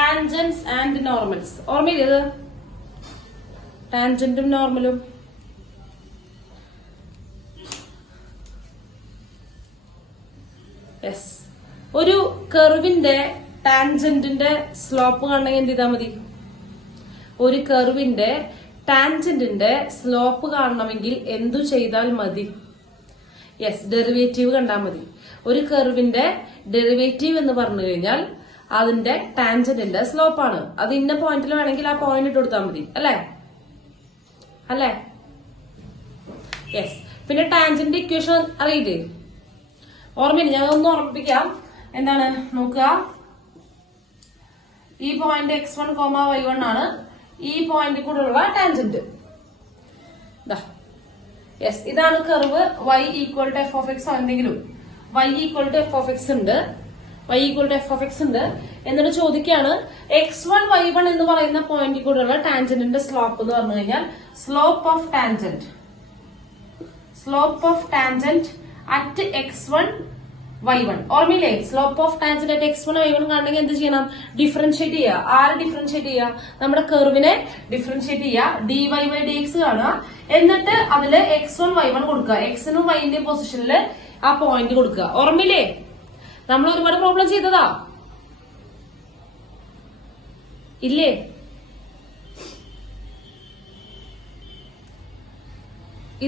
Tangents and normals. ഓർമ്മയില്ലേ ടാൻജന്റും നോർമലും? Yes. ഒരു കർവിന്റെ ടാൻജന്റിന്റെ സ്ലോപ്പ് കാണണമെങ്കിൽ എന്ത് ചെയ്താൽ മതി? ഒരു കർവിന്റെ ടാൻജന്റിന്റെ സ്ലോപ്പ് കാണണമെങ്കിൽ എന്തു ചെയ്താൽ മതി? യെസ്, ഡെറിവേറ്റീവ് കണ്ടാൽ മതി. ഒരു കർവിന്റെ ഡെറിവേറ്റീവ് എന്ന് പറഞ്ഞു കഴിഞ്ഞാൽ അതിന്റെ ടാൻജന്റിന്റെ സ്ലോപ്പാണ്. അത് ഇന്ന പോയിന്റിൽ വേണമെങ്കിൽ ആ പോയിന്റ് ഇട്ട് കൊടുത്താൽ മതി. അല്ലേ? യെസ്. പിന്നെ ടാൻജന്റ് ഇക്വേഷൻ അറിയില്ലേ? ഓർമ്മയില്ല, ഞാൻ ഒന്ന് ഓർമ്മിപ്പിക്കാം. എന്താണ് നോക്കുക, ഈ പോയിന്റ് x1, y1 ആണ് ഈ പോയിന്റ് കൂടെയുള്ള ടാൻജന്റ്. യെസ്, ഇതാണ് curve. y equal to f of x എന്തെങ്കിലും y equal to f of x ഉണ്ട്. എന്നിട്ട് ചോദിക്കാണ് x1, y1 എന്ന് പറയുന്ന പോയിന്റ് കൂടെയുള്ള ടാൻജന്റിന്റെ സ്ലോപ്പ് എന്ന് പറഞ്ഞു കഴിഞ്ഞാൽ slope of tangent at x1, y1. ഓർമ്മയില്ലേ? Slope of tangent at x1, y1 കാണണമെങ്കിൽ എന്ത് ചെയ്യണം? ഡിഫറൻഷിയേറ്റ് ചെയ്യുക. ആര് ഡിഫറൻഷിയേറ്റ് ചെയ്യുക? നമ്മുടെ കർവിനെ ഡിഫറൻഷിയേറ്റ് ചെയ്യുക. dy/dx കാണുക. എന്നിട്ട് അതില് x1, y1 കൊടുക്കുക. എക്സിനും വൈന്റെ പൊസിഷനിൽ ആ പോയിന്റ് കൊടുക്കുക. ഓർമ്മയില്ലേ? നമ്മൾ ഒരുപാട് പ്രോബ്ലം ചെയ്തതാ ഇല്ലേ?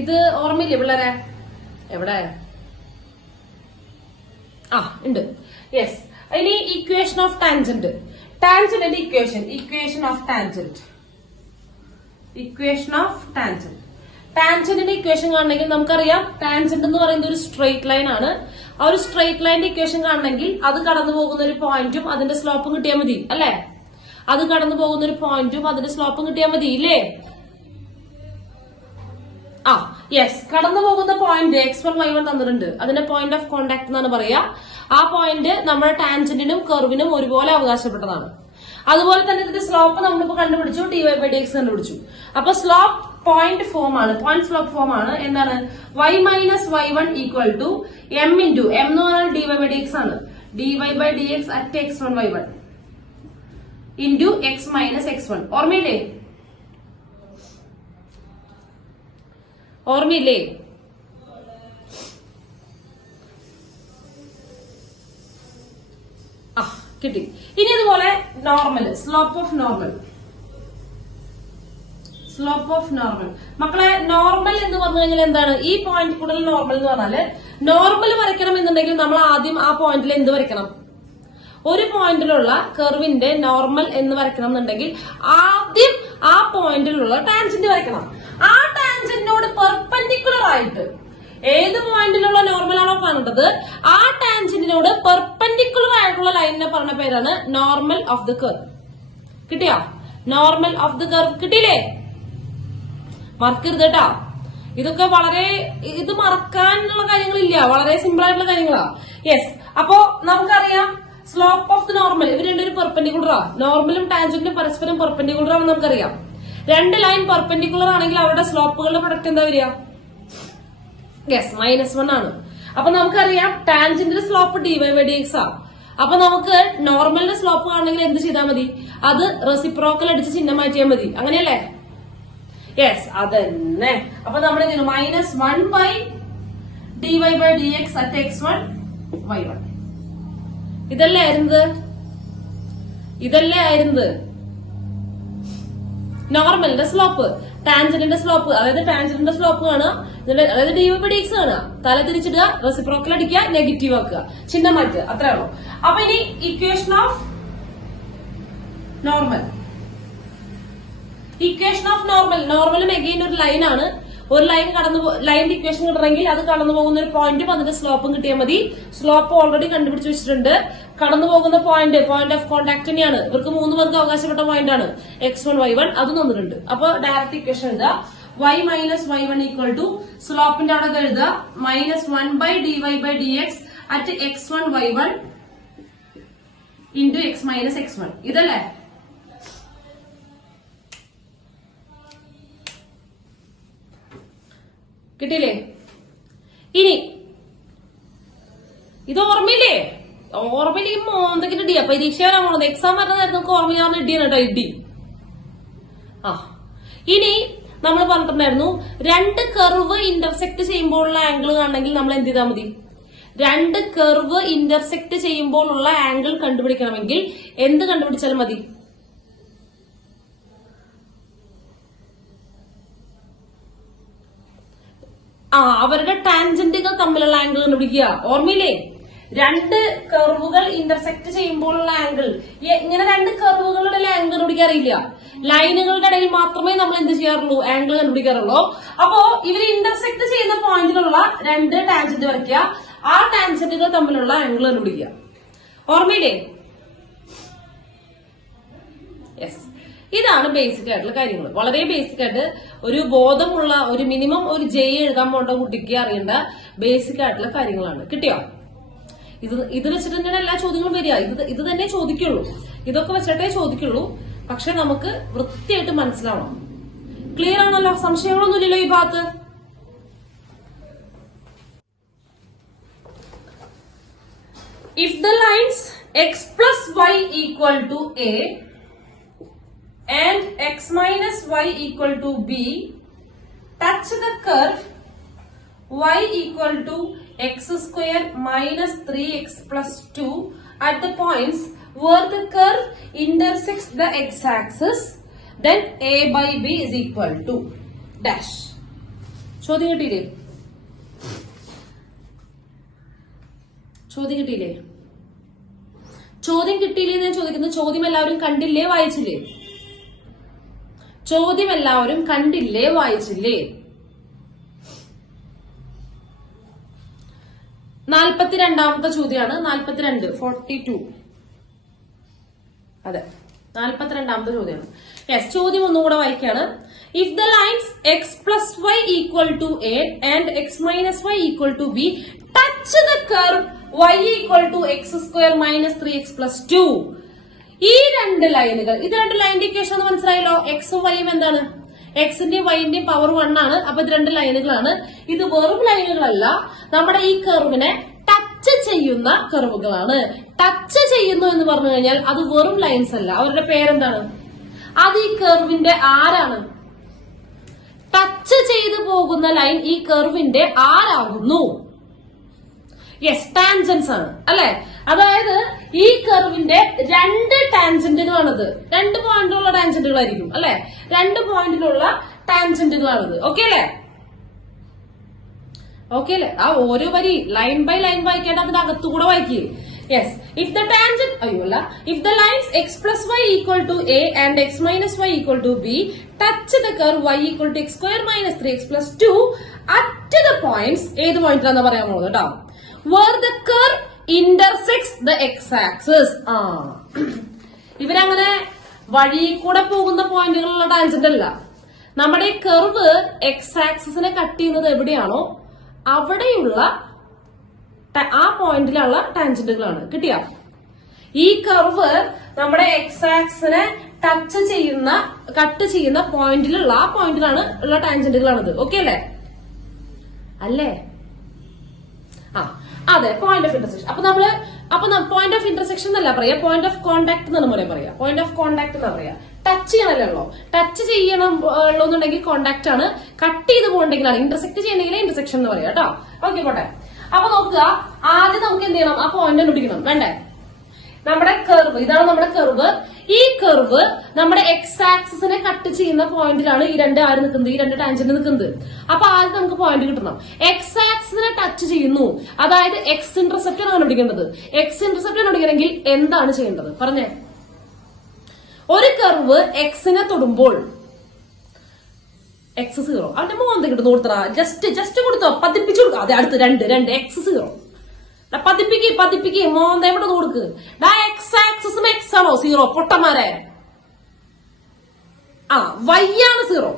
ഇത് ഓർമ്മയില്ലേ പിള്ളേരെ? എവിടെ? ഉണ്ട്. യെസ്. ഇനി ഇക്വേഷൻ ഓഫ് ടാൻജന്റ്. ടാൻജന്റിന്റെ ഇക്വേഷൻ ഓഫ് ടാൻജന്റിന്റെ ഇക്വേഷൻ കാണണമെങ്കിൽ നമുക്കറിയാം ടാൻജന്റ് എന്ന് പറയുന്നത് ഒരു സ്ട്രെയിറ്റ് ലൈൻ ആണ്. ആ ഒരു സ്ട്രെയിറ്റ് ലൈനിന്റെ ഇക്വേഷൻ കാണണമെങ്കിൽ അത് കടന്നു പോകുന്ന ഒരു പോയിന്റും അതിന്റെ സ്ലോപ്പും കിട്ടിയാൽ മതി. അല്ലെ? അത് കടന്നു പോകുന്ന ഒരു പോയിന്റും അതിന്റെ സ്ലോപ്പും കിട്ടിയാൽ മതി. ഇല്ലേ? യെസ്. കടന്നു പോകുന്ന പോയിന്റ് x1, y1 തന്നിട്ടുണ്ട്. അതിന്റെ പോയിന്റ് ഓഫ് കോണ്ടാക്ട് എന്നാണ് പറയാ. ആ പോയിന്റ് നമ്മുടെ ടാൻജന്റിനും കർവിനും ഒരുപോലെ അവകാശപ്പെട്ടതാണ്. അതുപോലെ തന്നെ ഇതിന്റെ സ്ലോപ്പ് നമ്മളിപ്പോ കണ്ടുപിടിച്ചു, dy/dx കണ്ടുപിടിച്ചു. അപ്പൊ സ്ലോപ്പ് പോയിന്റ് സ്ലോപ്പ് ഫോം ആണ്. എന്താണ്? y minus y1 equal to m into m എന്ന് പറഞ്ഞാൽ dy/dx ആണ്. dy/dx at x1, y1 into x minus x1. ഓർമ്മയില്ലേ? കിട്ടി. ഇനി അതുപോലെ നോർമൽ, സ്ലോപ്പ് ഓഫ് നോർമൽ. മക്കളെ, നോർമൽ എന്ന് പറഞ്ഞു കഴിഞ്ഞാൽ എന്താണ്? ഈ പോയിന്റ് കൂടുതൽ നോർമൽ എന്ന് പറഞ്ഞാല് നോർമൽ വരയ്ക്കണം എന്നുണ്ടെങ്കിൽ നമ്മൾ ആദ്യം ആ പോയിന്റിൽ എന്ത് വരയ്ക്കണം? ഒരു പോയിന്റിലുള്ള കർവിന്റെ നോർമൽ എന്ന് വരയ്ക്കണം എന്നുണ്ടെങ്കിൽ ആദ്യം ആ പോയിന്റിലുള്ള ടാൻജന്റ് വരയ്ക്കണം. ആ ടാൻജന്റിനോട് പെർപെൻഡിക്കുലർ ആയിട്ട് ഏത് പോയിന്റിലുള്ള നോർമൽ ആണോ കാണേണ്ടത് ആ ടാൻജന്റിനോട് പെർപെൻഡിക്കുലർ ആയിട്ടുള്ള ലൈനിനെ പറഞ്ഞ പേരാണ് നോർമൽ ഓഫ് ദ കർവ്. കിട്ടിയോ? നോർമൽ ഓഫ് ദ കർവ് കിട്ടിയില്ലേ? മറക്കരുത് കേട്ടാ. ഇതൊക്കെ ഇത് മറക്കാനുള്ള കാര്യങ്ങളില്ല, വളരെ സിമ്പിൾ ആയിട്ടുള്ള കാര്യങ്ങളാ. യെസ്. അപ്പോ നമുക്കറിയാം സ്ലോപ്പ് ഓഫ് ദ നോർമൽ, ഇവർ രണ്ടൊരു പെർപെൻഡിക്കുലറാ. നോർമലും ടാൻജന്റും പരസ്പരം പെർപെൻഡിക്കുലർ ആണെന്ന് നമുക്കറിയാം. രണ്ട് ലൈൻ പെർപെൻഡിക്കുലർ ആണെങ്കിൽ അവരുടെ സ്ലോപ്പുകളുടെ പ്രൊഡക്റ്റ് എന്താ വരിക? യെസ്, -1 ആണ്. അപ്പൊ നമുക്കറിയാം ടാൻജന്റിന്റെ സ്ലോപ്പ് dy/dx ആ. അപ്പൊ നമുക്ക് നോർമലിന്റെ സ്ലോപ്പ് കാണണമെങ്കിൽ എന്ത് ചെയ്താൽ മതി? അത് റെസിപ്രോക്കൽ അടിച്ച് ചിഹ്നം മാറ്റിയാൽ മതി. അങ്ങനെയല്ലേ? യെസ്, അതന്നെ. അപ്പൊ നമ്മൾ ഇതിന് -1/dy/dx at x1, y1. ഇതല്ലേ ആയിരുന്നത് നോർമലിന്റെ സ്ലോപ്പ്. ടാൻജന്റിന്റെ സ്ലോപ്പ്, അതായത് ടാൻജന്റിന്റെ സ്ലോപ്പ് കാണുക, അതായത് dy/dx കാണുക, തല തിരിച്ചിടുക, റെസിപ്രോക്കൽ അടിക്കുക, നെഗറ്റീവ് ആക്കുക, ചിഹ്നം മാറ്റുക, അത്രേ ഉള്ളൂ. അപ്പൊ ഇനി ഇക്വേഷൻ ഓഫ് നോർമലും എഗെയിൻ ഒരു ലൈനാണ്. ഒരു ലൈനിന്റെ ഇക്വേഷൻ കിട്ടണമെങ്കിൽ അത് കടന്നു പോകുന്ന ഒരു പോയിന്റും അതിന്റെ സ്ലോപ്പും കിട്ടിയാൽ മതി. സ്ലോപ്പ് ഓൾറെഡി കണ്ടുപിടിച്ച് വെച്ചിട്ടുണ്ട്. കടന്നു പോകുന്ന പോയിന്റ് ഓഫ് കോണ്ടാക്ട് തന്നെയാണ്. ഇവർക്ക് 3 പേർക്ക് അവകാശപ്പെട്ട പോയിന്റ് ആണ് x1, y1. അത് തന്നിട്ടുണ്ട്. അപ്പൊ ഡയറക്റ്റ് ഇക്വേഷൻ എഴുതുക. y minus y1 equal to സ്ലോപ്പിന്റെ അവിടെ എഴുതുക -1/dy/dx at x1, y1 into x minus x1. ഇതല്ലേ? കിട്ടിയില്ലേ? ഇനി ഇത് ഓർമ്മയില്ലേ? ഓർമ്മയിലേക്ക് മോന്തൊക്കെ ഇടിയാ പരീക്ഷ വരാൻ പോണത്. എക്സാം വരുന്നതായിരുന്നു നമുക്ക് ഓർമ്മ ഞാൻ ഇടിയാണ് കേട്ടോ, ഇടി. ഇനി നമ്മൾ പറഞ്ഞിട്ടുണ്ടായിരുന്നു രണ്ട് കർവ് ഇന്റർസെക്ട് ചെയ്യുമ്പോഴുള്ള ആംഗിൾ കാണണമെങ്കിൽ നമ്മൾ എന്ത് ചെയ്താൽ മതി? രണ്ട് കർവ് ഇന്റർസെക്ട് ചെയ്യുമ്പോഴുള്ള ആംഗിൾ കണ്ടുപിടിക്കണമെങ്കിൽ എന്ത് കണ്ടുപിടിച്ചാലും മതി? അവരുടെ ടാൻജന്റുകൾ തമ്മിലുള്ള ആംഗിൾ കണ്ടുപിടിക്കുക. ഓർമ്മയില്ലേ? രണ്ട് കർവുകൾ ഇന്റർസെക്ട് ചെയ്യുമ്പോഴുള്ള ആംഗിൾ. ഇങ്ങനെ രണ്ട് കർവുകളുടെ ആംഗിൾ കണ്ടുപിടിക്കാൻ അറിയില്ല. ലൈനുകളുടെ ഇടയിൽ മാത്രമേ നമ്മൾ എന്ത് ചെയ്യാറുള്ളൂ? ആംഗിൾ കണ്ടുപിടിക്കാറുള്ളൂ. അപ്പോ ഇവർ ഇന്റർസെക്ട് ചെയ്യുന്ന പോയിന്റിലുള്ള രണ്ട് ടാൻജന്റ് വരയ്ക്കുക, ആ ടാൻജന്റുകൾ തമ്മിലുള്ള ആംഗിൾ കണ്ടുപിടിക്കുക. ഓർമ്മയില്ലേ? യെസ്, ഇതാണ് ബേസിക് ആയിട്ടുള്ള കാര്യങ്ങൾ. വളരെ ബേസിക് ആയിട്ട് ഒരു ബോധമുള്ള ഒരു മിനിമം ഒരു ജെ എഴുതാൻ പോണ്ട കുട്ടിക്ക് അറിയേണ്ട ബേസിക് ആയിട്ടുള്ള കാര്യങ്ങളാണ്. കിട്ടിയോ? ഇത് വെച്ചിട്ട് തന്നെയാണ് എല്ലാ ചോദ്യങ്ങളും വരിക. ഇത് തന്നെ ചോദിക്കുള്ളൂ, ഇതൊക്കെ വെച്ചിട്ടേ ചോദിക്കുള്ളൂ. പക്ഷെ നമുക്ക് വൃത്തിയായിട്ട് മനസ്സിലാവണം. ക്ലിയർ ആണല്ലോ? സംശയങ്ങളൊന്നുമില്ലല്ലോ ഈ ഭാഗത്ത്? If the lines x plus y equal to a and x minus y equal to b touch the curve y equal to x square minus 3x plus 2 at the points where the curve intersects the x-axis, then a by b is equal to dash. ചോദ്യം കിട്ടിയില്ലേ? ചോദ്യം കിട്ടിയില്ലേ എന്ന് ഞാൻ ചോദിക്കുന്നത്. ചോദ്യം എല്ലാവരും കണ്ടില്ലേ, വായിച്ചില്ലേ? ചോദ്യം എല്ലാവരും കണ്ടില്ലേ, വായിച്ചില്ലേ? 42ാമത്തെ ചോദ്യമാണ്. 42 അതെ, 42ാമത്തെ ചോദ്യമാണ്. യെസ്, ചോദ്യം ഒന്നുകൂടെ വായിക്കാണ്. If the lines X plus Y equal to A and X minus Y equal to B touch the curve y equal to X square minus 3x plus 2. ഈ രണ്ട് ലൈനുകൾ, ഇത് രണ്ട് ലൈനിന്റെ ഇക്വേഷൻ എന്ന് മനസ്സിലായല്ലോ. എക്സും വൈയും എന്താണ്? എക്സിന്റെയും വൈന്റെയും പവർ 1 ആണ്. അപ്പൊ ഇത് രണ്ട് ലൈനുകളാണ്. ഇത് വെറും ലൈനുകളല്ല, നമ്മുടെ ഈ കർവിനെ ടച്ച് ചെയ്യുന്ന കർവുകളാണ്. ടച്ച് ചെയ്യുന്നു എന്ന് പറഞ്ഞു കഴിഞ്ഞാൽ അത് വെറും ലൈൻസ് അല്ല. അവരുടെ പേരെന്താണ്? അത് ഈ കർവിന്റെ ആരാണ്? ടച്ച് ചെയ്തു പോകുന്ന ലൈൻ ഈ കർവിന്റെ ആരാകുന്നു? യെസ്, ടാൻജൻസ് ആണ് അല്ലെ. അതായത് ഈ കർവിന്റെ രണ്ട് ടാൻജന്റുകളാണത്. രണ്ട് പോയിന്റിലുള്ള ടാൻജന്റുകളായിരിക്കും അല്ലെ. രണ്ട് പോയിന്റിലുള്ള ടാൻജന്റുകളാണത്. ഓക്കെ അല്ലേ? ഓക്കെ അല്ലേ? ആ ഓരോ വരി ലൈൻ ബൈ ലൈൻ വായിക്കേണ്ട, അതിന്റെ അകത്തുകൂടെ വായിക്കേ. Yes, if the tangent if the lines X plus Y equal to A and X minus Y equal to B touch the curve Y equal to X square minus 3x plus 2 at the points. ഏത് പോയിന്റിലാന്ന് പറയാൻ പോകുന്നത് കേട്ടോ? where the curve intersects the x-axis. ഇവരങ്ങനെ വഴി കൂടെ പോകുന്ന പോയിന്റുകളുള്ള tangent അല്ല. നമ്മുടെ ഈ കർവ് എക്സ് ആക്സിസിനെ കട്ട് ചെയ്യുന്നത് എവിടെയാണോ അവിടെയുള്ള ആ പോയിന്റിലുള്ള ടാൻജന്റുകളാണ്. കിട്ടിയ? ഈ കർവ് നമ്മുടെ എക്സ് ആക്സിനെ ടച്ച് ചെയ്യുന്ന കട്ട് ചെയ്യുന്ന പോയിന്റിലുള്ള ആ പോയിന്റിലാണ് ഉള്ള ടാൻജന്റുകളാണിത്. ഓക്കെ അല്ലേ? അല്ലേ? അതെ, പോയിന്റ് ഓഫ് ഇന്റർസെക്ഷൻ. അപ്പൊ പോയിന്റ് ഓഫ് ഇന്റർസെക്ഷൻ എന്നല്ല പറയാ, പോയിന്റ് ഓഫ് കോണ്ടാക്ട് എന്നാണ് പോലെ പറയാ. പോയിന്റ് ഓഫ് കോണ്ടാക്ട് എന്നാ പറയാ. ടച്ച് ചെയ്യണല്ലോ. ടച്ച് ചെയ്യണം ഉള്ളൂന്നുണ്ടെങ്കിൽ കോണ്ടാക്ട് ആണ്. കട്ട് ചെയ്ത് പോകണ്ടെങ്കിലാണ്, ഇന്റർസെക്ട് ചെയ്യണമെങ്കിൽ ഇന്റർസെക്ഷൻ എന്ന് പറയാം കേട്ടോ. ഓക്കെ, പോട്ടെ. അപ്പൊ നോക്കുക, ആദ്യം നമുക്ക് എന്ത് ചെയ്യണം? ആ പോയിന്റ് കണ്ടുപിടിക്കണം. വേണ്ടേ? നമ്മുടെ കർവ് ഇതാണ്. നമ്മുടെ കർവ്, ഈ കർവ് നമ്മുടെ എക്സ് ആക്സിസിനെ കട്ട് ചെയ്യുന്ന പോയിന്റിലാണ് ഈ രണ്ട് ആര് നിൽക്കുന്നത്, ഈ രണ്ട് ടാൻജന്റ് നിൽക്കുന്നത്. അപ്പൊ ആദ്യം നമുക്ക് പോയിന്റ് കിട്ടണം. എക്സ് ആക്സിസിനെ ടച്ച് ചെയ്യുന്നു, അതായത് എക്സ് ഇന്റർസെപ്റ്റ് ആണ് കണ്ടുപിടിക്കേണ്ടത്. എക്സ് ഇന്റർസെപ്റ്റ് കണ്ടുപിടിക്കണമെങ്കിൽ എന്താണ് ചെയ്യേണ്ടത് പറഞ്ഞേ? ഒരു കർവ് എക്സിനെ തൊടുമ്പോൾ എക്സ് 0. അവന്റെ മോന്ത കിട്ടുന്നു കൊടുത്തറ. ജസ്റ്റ് കൊടുത്തോ, പതിപ്പിച്ചു കൊടുക്കുക. അതെ, അടുത്ത് രണ്ട് എക്സ് 0. പതിപ്പിക്ക് മോന്ത എവിടെ കൊടുക്ക്. എക്സ് ആക്സിസും എക്സ് ആണോ 0? പൊട്ടന്മാരെ. വൈ ആണ് 0.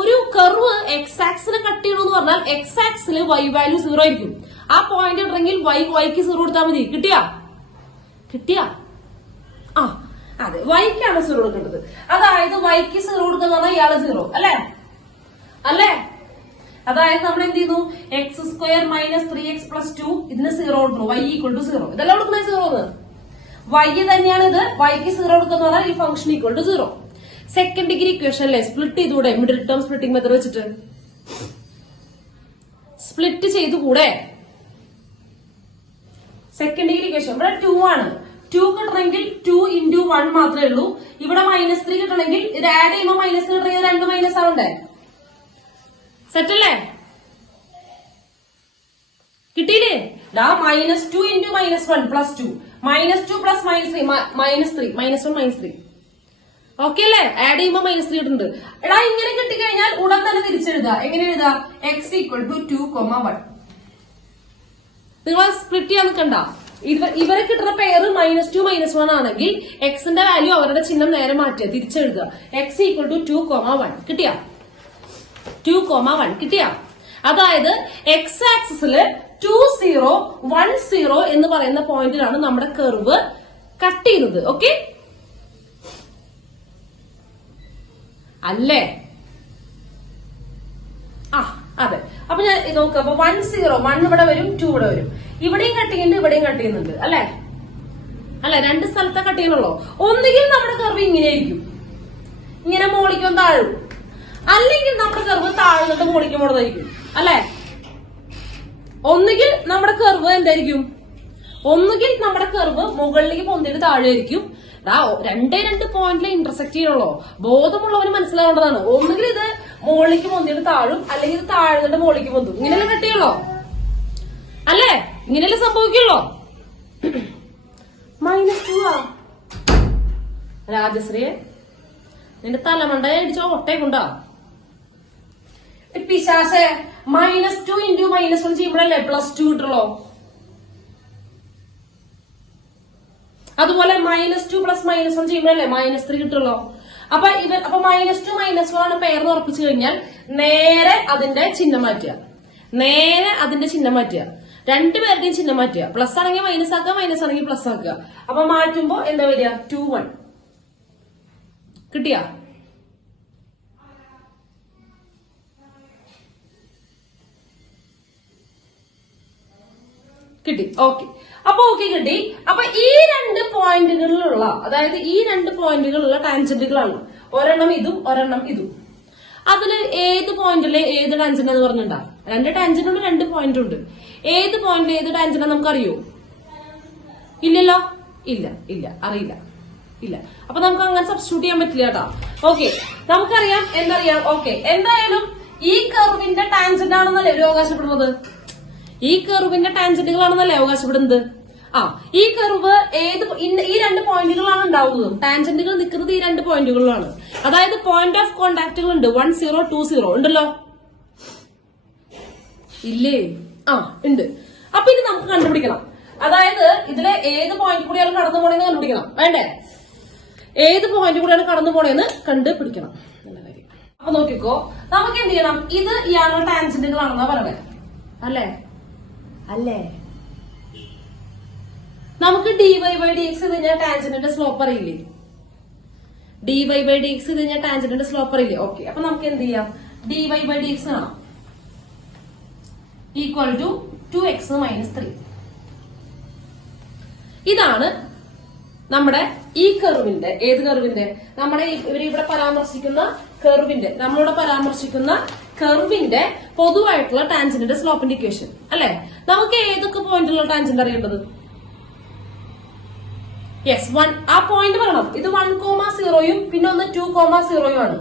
ഒരു കർവ് എക്സ് ആക്സിനെ കട്ട് ചെയ്യണമെന്ന് പറഞ്ഞാൽ എക്സ് ആക്സില് വൈ വാല്യൂ 0 ആയിരിക്കും. ആ പോയിന്റ് ഉണ്ടെങ്കിൽ വൈക്ക് 0 കൊടുത്താൽ മതി. കിട്ടിയാ? അതെ, വൈക്കാണ് 0 കൊടുക്കേണ്ടത്. അതായത് വൈക്ക് 0 കൊടുക്കുന്ന പറഞ്ഞാൽ ഇയാള് 0 അല്ലേ? അതായത് നമ്മൾ എന്ത് ചെയ്യുന്നു, X square minus 3x plus 2 ഇതിന് 0 കൊടുക്കുന്നു, y ഈക്വൽ ടു 0. ഇതെല്ലാം കൊടുക്കുന്നത് 0 y തന്നെയാണ് ഇത്, yക്ക് 0 കൊടുക്കുന്ന പറഞ്ഞാൽ ഈ function equal to 0. Second degree equation അല്ലേ, സ്പ്ലിറ്റ് ചെയ്തുകൂടെ? മിഡിൽ ടേം സ്പ്ലിറ്റിംഗ് മെത്തേഡ് വെച്ചിട്ട് സ്പ്ലിറ്റ് ചെയ്തുകൂടെ? സെക്കൻഡ് ഡിഗ്രി ഇക്വേഷൻ ഇവിടെ 2 ആണ്. 2 കിട്ടണമെങ്കിൽ 2 into 1 മാത്രമേ ഉള്ളൂ. ഇവിടെ -3 കിട്ടണമെങ്കിൽ ഇത് ആഡ് ചെയ്യുമ്പോൾ -3 കിട്ടണമെങ്കിൽ 2 മൈനസ് ആവണ്ടേ? സെറ്റ് അല്ലേ? കിട്ടിയില്ലേ? -2 into -1 plus 2 -2 plus -3 -1 ഓക്കെ അല്ലേ? ആഡ് ചെയ്യുമ്പോൾ -3 കിട്ടുന്നുണ്ട്. എടാ ഇങ്ങനെ കിട്ടിക്കഴിഞ്ഞാൽ ഉടൻ തന്നെ തിരിച്ചെഴുതുക. എങ്ങനെ എഴുതുക? x equal to 2,1. നിങ്ങൾ സ്പ്ലിറ്റ് ചെയ്യാൻ നിൽക്കണ്ട. ഇവരെ കിട്ടുന്ന പെയർ -2 -1 ആണെങ്കിൽ എക്സിന്റെ വാല്യൂ അവരുടെ ചിഹ്നം നേരെ മാറ്റുക, തിരിച്ചെഴുതുക. x ഈക്വൽ ടു 2,1 കിട്ടിയ 2,1 കിട്ടിയ. അതായത് എക്സ് ആക്സിസില് 2 0 1 0 എന്ന് പറയുന്ന പോയിന്റിലാണ് നമ്മുടെ കർവ് കട്ട് ചെയ്യുന്നത്. ഓക്കെ അല്ലേ? അതെ. അപ്പൊ ഞാൻ നോക്കാം. അപ്പൊ 1 0 1 ഇവിടെ വരും, 2 ഇവിടെ വരും. ഇവിടെയും കട്ട് ചെയ്യുന്നുണ്ട്, ഇവിടെയും കട്ട് ചെയ്യുന്നുണ്ട് അല്ലെ? അല്ലെ, രണ്ട് സ്ഥലത്തെ കട്ട് ചെയ്യണല്ലോ. ഒന്നുകിൽ നമ്മുടെ കർവ് ഇങ്ങനെയായിരിക്കും, ഇങ്ങനെ മോളിക്കും താഴും, അല്ലെങ്കിൽ നമ്മുടെ കർവ് താഴ്ന്നിട്ട് മോളിക്കും പോണതായിരിക്കും അല്ലെ? ഒന്നുകിൽ നമ്മുടെ കർവ് എന്തായിരിക്കും? ഒന്നുകിൽ നമ്മുടെ കർവ് മുകളിലേക്ക് പൊന്തിട്ട് താഴെയായിരിക്കും. രണ്ട് പോയിന്റിലെ ഇന്റർസെക്ട് ചെയ്യണല്ലോ. ബോധമുള്ളവന് മനസ്സിലാവേണ്ടതാണ്. ഒന്നുകിൽ ഇത് മുകളിലേക്ക് പൊന്തിട്ട് താഴും, അല്ലെങ്കിൽ ഇത് താഴ്ന്നിട്ട് മുകളിലേക്ക് പൊന്തും. ഇങ്ങനെയല്ലേ കട്ട് ചെയ്യണല്ലോ അല്ലേ? ഇങ്ങനെയല്ലേ സംഭവിക്കുള്ളോ? -2 രാജശ്രീയെ നിന്റെ തലമണ്ടയെ അടിച്ചോ ഒട്ടേക്കുണ്ടാ പിശാശെ. -2 into -1 ചെയ്യുമ്പോഴല്ലേ +2 കിട്ടുള്ളോ? അതുപോലെ -2 plus -1 ചെയ്യുമ്പോഴല്ലേ -3 കിട്ടുള്ളോ? അപ്പൊ -2 -1 ആണ് പെയർന്ന് ഉറപ്പിച്ചു കഴിഞ്ഞാൽ നേരെ അതിന്റെ ചിഹ്നം മാറ്റുക, രണ്ടുപേരുടെയും ചിഹ്നം മാറ്റുക. പ്ലസ് ആണെങ്കിൽ മൈനസ് ആക്കുക, മൈനസ് ആണെങ്കിൽ പ്ലസ് ആക്കുക. അപ്പൊ മാറ്റുമ്പോ എന്താ വരിക? 2 1 കിട്ടിയ. കിട്ടി. ഓക്കെ. അപ്പൊ കിട്ടി. അപ്പൊ ഈ രണ്ട് പോയിന്റുകളിലുള്ള, അതായത് ഈ രണ്ട് പോയിന്റുകളുള്ള ടാൻജന്റുകളാണ്. ഒരെണ്ണം ഇതും ഒരെണ്ണം ഇതും. അതില് ഏത് പോയിന്റിലെ ഏത് ടാൻജന്റ് എന്ന് പറഞ്ഞിട്ടുണ്ടാ? രണ്ട് ടാൻജന്റ് ഉണ്ട്, രണ്ട് പോയിന്റ് ഉണ്ട്. ഏത് പോയിന്റിൽ ഏത് ടാൻജന്റ് നമുക്കറിയോ? ഇല്ലല്ലോ. ഇല്ല അറിയില്ല. ഇല്ല. അപ്പൊ നമുക്ക് അങ്ങനെ സബ്സ്റ്റിറ്റ്യൂട്ട് ചെയ്യാൻ പറ്റില്ല കേട്ടോ. ഓക്കെ, നമുക്കറിയാം എന്തറിയാം. ഓക്കെ, എന്തായാലും ഈ കർവിന്റെ ടാൻജന്റ് ആണെന്നല്ലേ ഒരു അവകാശപ്പെടുന്നത്? ഈ കർവിന്റെ ടാൻജന്റുകളാണെന്നല്ലേ അവകാശപ്പെടുന്നത്? ഈ കർവ് ഈ രണ്ട് പോയിന്റുകളാണ് ഉണ്ടാവുന്നത്. ടാൻജന്റുകൾ നിൽക്കുന്നത് ഈ രണ്ട് പോയിന്റുകളിലാണ്. അതായത് പോയിന്റ് ഓഫ് കോണ്ടാക്ടുകൾ ഉണ്ട്. 1 0 2 0 ഉണ്ടല്ലോ, ഇല്ലേ? ഉണ്ട്. അപ്പൊ ഇത് നമുക്ക് കണ്ടുപിടിക്കണം. അതായത് ഇതിലെ ഏത് പോയിന്റ് കൂടിയാണ് കടന്നു പോണേന്ന് കണ്ടുപിടിക്കണം. വേണ്ടേ? ഏത് പോയിന്റ് കൂടിയാണ് കടന്നു പോണേന്ന് കണ്ടുപിടിക്കണം. നല്ല കാര്യം. അപ്പൊ നോക്കിക്കോ, നമുക്ക് എന്ത് ചെയ്യണം? ഇത് ഇയാളുടെ ടാൻജന്റുകളാണെന്നാ പറയണേ അല്ലേ? നമുക്ക് dy/dx ഇത് കഴിഞ്ഞാൽ ടാൻജന്റിന്റെ സ്ലോപ്പ് അറിയില്ലേ? dy/dx ഇത് കഴിഞ്ഞാൽ ടാൻജന്റിന്റെ സ്ലോപ്പ് അറിയില്ലേ? ഓക്കെ, അപ്പൊ നമുക്ക് എന്ത് ചെയ്യാം? dy/dx കാണാം ഈക്വൽ ടു 2x - 3. ഇതാണ് നമ്മുടെ ഈ കർവിന്റെ, ഏത് കർവിന്റെ? നമ്മുടെ ഇവിടെ പരാമർശിക്കുന്ന കർവിന്റെ, നമ്മളിവിടെ പരാമർശിക്കുന്ന കർവിന്റെ പൊതുവായിട്ടുള്ള ടാൻജന്റിന്റെ സ്ലോപ്പിന്റെ ഇക്വേഷൻ അല്ലെ? നമുക്ക് ഏതൊക്കെ പോയിന്റിലുള്ള ടാൻജന്റ് അറിയേണ്ടത്? യെസ്, 1. ആ പോയിന്റ് പറയണം. ഇത് 1, 0 പിന്നെ ഒന്ന് 2, 0 ആണ്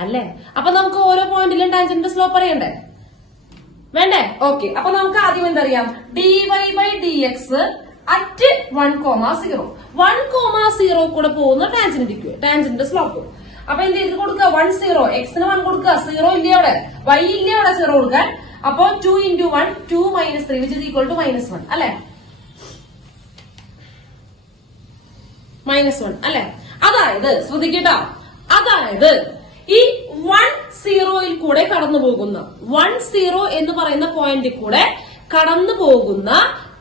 അല്ലേ? അപ്പൊ നമുക്ക് ഓരോ പോയിന്റിലും ടാൻജന്റിന്റെ സ്ലോപ്പ് അറിയണ്ടേ? വേണ്ടേ? ഓക്കെ, അപ്പൊ നമുക്ക് ആദ്യം എന്തറിയാം? dy/dx at 1, 0. 1, 0 കൂടെ പോകുന്ന ടാൻജന്റിന്റെ സ്ലോപ്പ്. അപ്പൊ എന്ത് ചെയ്ത് കൊടുക്കുക? 1 0 എക്സിന് 1 കൊടുക്കുക. 0 ഇല്ല അവിടെ, y ഇല്ല അവിടെ 0 കൊടുക്കാൻ. അപ്പൊ 2 into 1 2 - 3 which is equal to -1 അല്ലെ? -1 അല്ലെ? അതായത് ശ്രദ്ധിക്കട്ടോ, അതായത് ഈ 1 0 കൂടെ കടന്നു പോകുന്ന 1 0 എന്ന് പറയുന്ന പോയിന്റിൽ കൂടെ കടന്നു പോകുന്ന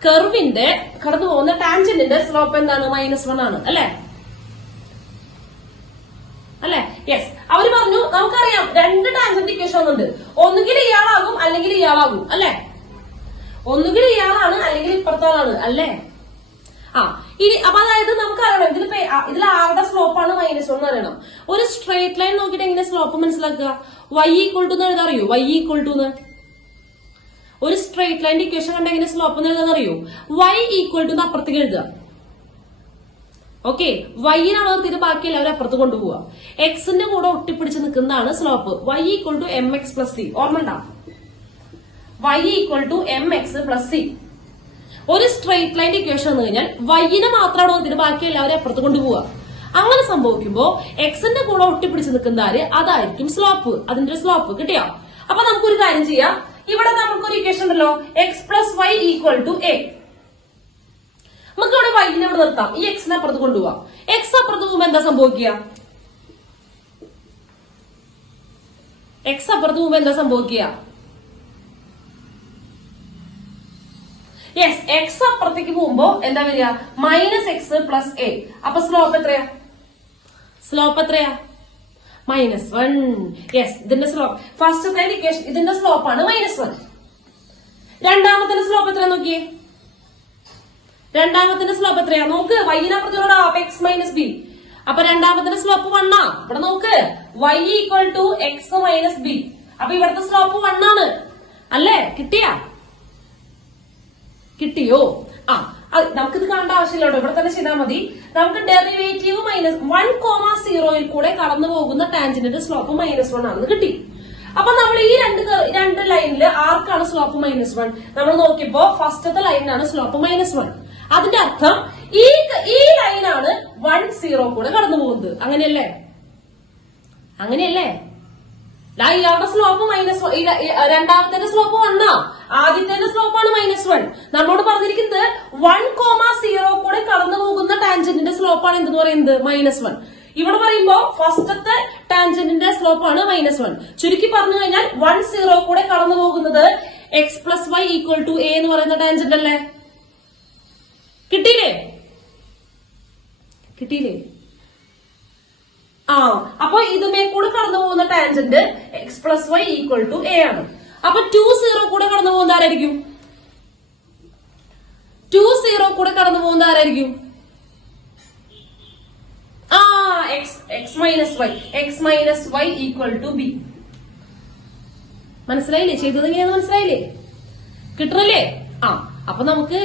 കർവിന്റെ കടന്നു പോകുന്ന ടാൻജന്റിന്റെ സ്ലോപ്പ് എന്താണ്? -1 ആണ് അല്ലെ? അല്ലെ? യെസ്. അവര് പറഞ്ഞു നമുക്കറിയാം രണ്ട് ടാൻജന്റ് ഇക്വേഷൻ വന്നിട്ടുണ്ട്. ഒന്നുകിൽ ഇയാളാകും അല്ലെങ്കിൽ ഇയാളാകും അല്ലെ? ഒന്നുകിൽ ഇയാളാണ് അല്ലെങ്കിൽ ഇപ്പുറത്താളാണ് അല്ലേ? ഇനി അപ്പൊ അതായത് നമുക്കറിയണം ഇതിൽ ആരുടെ സ്ലോപ്പാണ് -1 എന്ന് അറിയണം. ഒരു സ്ട്രേറ്റ് ലൈൻ നോക്കിയിട്ട് എങ്ങനെ സ്ലോപ്പ് മനസ്സിലാക്കുക? y ഈക്വൽ ടു എന്ന് എഴുതാൻ അറിയോ? y ഈക്വൽ ടു ഒരു സ്ട്രേറ്റ് ലൈൻ ഇക്വേഷൻ കണ്ട എങ്ങനെ സ്ലോപ്പ് എന്ന് എഴുതാൻ അറിയോ? y ഈക്വൽ ടു അപ്പുറത്തേക്ക് എഴുതുക. ഓക്കെ, വൈനാണ് നിർത്തിയിട്ട് ബാക്കി എല്ലാവരും അപ്പുറത്ത് കൊണ്ടുപോവുക. എക്സിന്റെ കൂടെ ഒട്ടിപ്പിടിച്ച് നിൽക്കുന്നതാണ് slope. y equal to mx plus c. ഓർമ്മ ഉണ്ടാ? y equal to mx plus c. ഒരു സ്ട്രേറ്റ് ലൈൻ ഇക്വേഷൻ വന്നു കഴിഞ്ഞാൽ വൈനെ മാത്രമാണ് നോക്കിയിട്ട് ബാക്കി എല്ലാവരും അപ്പുറത്ത് കൊണ്ടുപോവുക. അങ്ങനെ സംഭവിക്കുമ്പോ എക്സിന്റെ കൂടെ ഒട്ടിപ്പിടിച്ച് നിൽക്കുന്ന അതായിരിക്കും സ്ലോപ്പ്. അതിന്റെ സ്ലോപ്പ് കിട്ടിയോ? അപ്പൊ നമുക്കൊരു കാര്യം ചെയ്യാം. ഇവിടെ നമുക്കൊരു ഇക്വേഷൻ ഉണ്ടല്ലോ, x plus Y equal to a. നമുക്ക് ഇവിടെ വൈനെ ഇവിടെ നിർത്താം. ഈ എക്സിനെ അപ്പുറത്ത് കൊണ്ടുപോവാം. എക്സ് അപ്പുറത്ത് പോകുമ്പോ എന്താ സംഭവിക്കുക? എക്സ് അപ്പുറത്ത് പോകുമ്പോ എന്താ സംഭവിക്കുക? യെസ്, എക്സ് അപ്പുറത്തേക്ക് പോകുമ്പോ എന്താ വരിക? -x plus A. അപ്പൊ സ്ലോപ്പ് എത്രയാ? സ്ലോപ്പ് എത്രയാ? -1. യെസ്, ഇതിന്റെ സ്ലോപ്പ് ഫസ്റ്റത്തെ ഇക്വേഷൻ ഇതിന്റെ സ്ലോപ്പാണ് -1. രണ്ടാമത്തിന്റെ സ്ലോപ്പ് എത്രയാ നോക്കിയേ? രണ്ടാമത്തിന്റെ സ്ലോപ്പ് എത്രയാ നോക്ക്? വൈനപ്പുറത്തോടാ x മൈനസ് ബി. അപ്പൊ രണ്ടാമത്തിന്റെ സ്ലോപ്പ് 1 ആ. ഇവിടെ നോക്ക്, y equal to x minus b. അപ്പൊ ഇവിടുത്തെ സ്ലോപ്പ് 1 ആണ് അല്ലേ? കിട്ടിയോ? നമുക്കിത് കാണേണ്ട ആവശ്യമില്ല കേട്ടോ, ഇവിടെ തന്നെ ചെയ്താൽ മതി. നമുക്ക് ഡെറിവേറ്റീവ് -1,0 കൂടെ കടന്നു പോകുന്ന ടാൻജന്റിന്റെ സ്ലോപ്പ് -1 ആണെന്ന് കിട്ടി. അപ്പൊ നമ്മൾ ഈ രണ്ട് ലൈനില് ആർക്കാണ് സ്ലോപ്പ് -1? നമ്മൾ നോക്കിയപ്പോ ഫസ്റ്റത്തെ ലൈനിനാണ് സ്ലോപ്പ് -1. അതിന്റെ അർത്ഥം ഈ ലൈനാണ് 1,0 കൂടെ കടന്നു പോകുന്നത്. അങ്ങനെയല്ലേ? ഇയാളുടെ സ്ലോപ്പ് രണ്ടാമത്തെ സ്ലോപ്പ് 1 ആ. ആദ്യത്തെ സ്ലോപ്പാണ് -1. നമ്മളോട് പറഞ്ഞിരിക്കുന്നത് 1,0 കൂടെ കടന്നു പോകുന്ന ടാൻജന്റിന്റെ സ്ലോപ്പാണ് എന്തെന്ന് പറയുന്നത്? -1. ഇവിടെ പറയുമ്പോ ഫസ്റ്റത്തെ ടാൻജന്റിന്റെ സ്ലോപ്പാണ് -1. ചുരുക്കി പറഞ്ഞു കഴിഞ്ഞാൽ 1,0 കൂടെ കടന്നു പോകുന്നത് x plus Y equal to a എന്ന് പറയുന്ന ടാൻജന്റ് അല്ലേ? കിട്ടിയില്ലേ? അപ്പൊ ഇതുമേ കൂടെ കടന്നു പോകുന്ന tangent x plus Y equal to a ആണ്. അപ്പൊ 2,0 കൂടെ കടന്നു പോകുന്ന ആരായിരിക്കും? 2,0 കൂടെ കടന്നു പോകുന്ന ആരായിരിക്കും? x minus Y equal to b. മനസ്സിലായില്ലേ? ചെയ്തത് എങ്ങനെയാന്ന് മനസ്സിലായില്ലേ? കിട്ടണല്ലേ? അപ്പൊ നമുക്ക്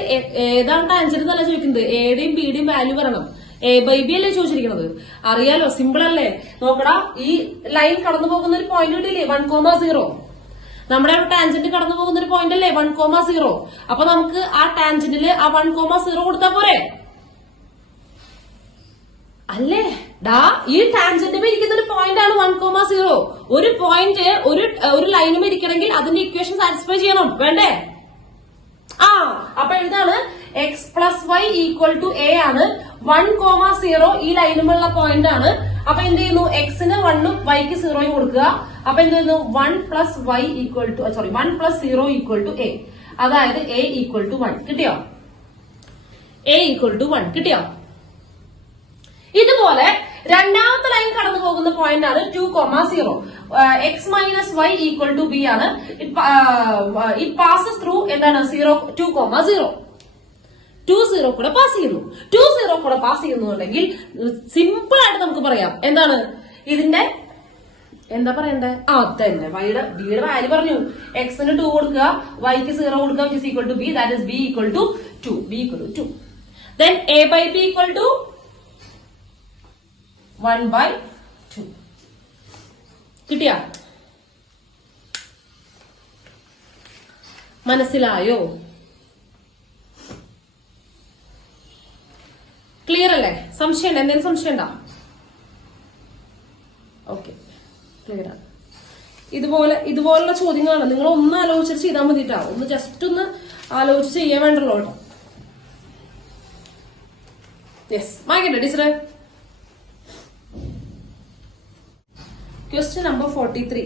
ഏതാണ് ടാൻജന്റ് എന്നല്ല ചോദിക്കുന്നത്, എയുടെയും ബിയുടെയും വാല്യൂ പറയണം. എ ബൈ ബി അല്ലേ ചോദിച്ചിരിക്കുന്നത്? അറിയാലോ, സിമ്പിൾ അല്ലേ? നോക്കടാ, ഈ ലൈൻ കടന്നു പോകുന്ന ഒരു പോയിന്റ് കിട്ടിയില്ലേ? 1,0. നമ്മുടെ ടാൻജന്റ് കടന്നു പോകുന്ന ഒരു പോയിന്റ് അല്ലേ 1,0? അപ്പൊ നമുക്ക് ആ ടാൻജന്റില് ആ 1,0 കൊടുത്താ പോരെ? അല്ലേ? ഈ ടാൻജന്റ് ഇരിക്കുന്ന ഒരു പോയിന്റ് ആണ് 1,0. ഒരു പോയിന്റ് ഒരു ലൈനും ഇരിക്കണമെങ്കിൽ അതിന്റെ ഇക്വേഷൻ സാറ്റിസ്ഫൈ ചെയ്യണം, വേണ്ടേ? അപ്പൊ ഇതാണ് x plus Y equal to a ആണ്. 1,0 ഈ ലൈനുമുള്ള പോയിന്റ് ആണ്. അപ്പൊ എന്ത് ചെയ്യുന്നു? എക്സിന് 1ഉം വൈക്ക് 0യും കൊടുക്കുക. അപ്പൊ എന്ത് ചെയ്യുന്നു? 1 പ്ലസ് 0 ഈക്വൽ ടു എ. അതായത് എ ഈക്വൽ ടു 1. കിട്ടിയോ? കിട്ടിയോ? ഇതുപോലെ രണ്ടാമത്തെ ലൈൻ കടന്നു പോകുന്ന പോയിന്റ് ആണ് 2,0. X minus Y equal to b ആണ്. ഇറ്റ് പാസസ് ത്രൂ എന്താണ്? 2,0. 2,0 കൂടെ പാസ് ചെയ്യുന്നു. 2,0 കൂടെ പാസ് ചെയ്യുന്നുണ്ടെങ്കിൽ സിമ്പിൾ ആയിട്ട് നമുക്ക് പറയാം എന്താണ് ഇതിന്റെ എന്താ പറയണ്ടേ? തന്നെ ബിയുടെ വാല്യൂ പറഞ്ഞു. എക്സിന് 2 കൊടുക്കുക, വൈക്ക് 0 കൊടുക്കുക, which is equal to b. That is b equal to 2. Then a by b equal to 1/2. കിട്ടിയ? മനസ്സിലായോ? ക്ലിയർ അല്ലേ? സംശയം ഉണ്ടോ? എന്തെങ്കിലും സംശയം ഉണ്ടോ? ഓക്കെ, ക്ലിയർ ആണ്. ഇതുപോലുള്ള ചോദ്യങ്ങളാണ്. നിങ്ങൾ ഒന്ന് ആലോചിച്ചിട്ട് ചെയ്താൽ മതിട്ടാ. ജസ്റ്റ് ഒന്ന് ആലോചിച്ച് ചെയ്യാൻ വേണ്ടല്ലോ കേട്ടോ. യെസ്, വായിക്കട്ടെ ടീച്ചറെ? Question number 43.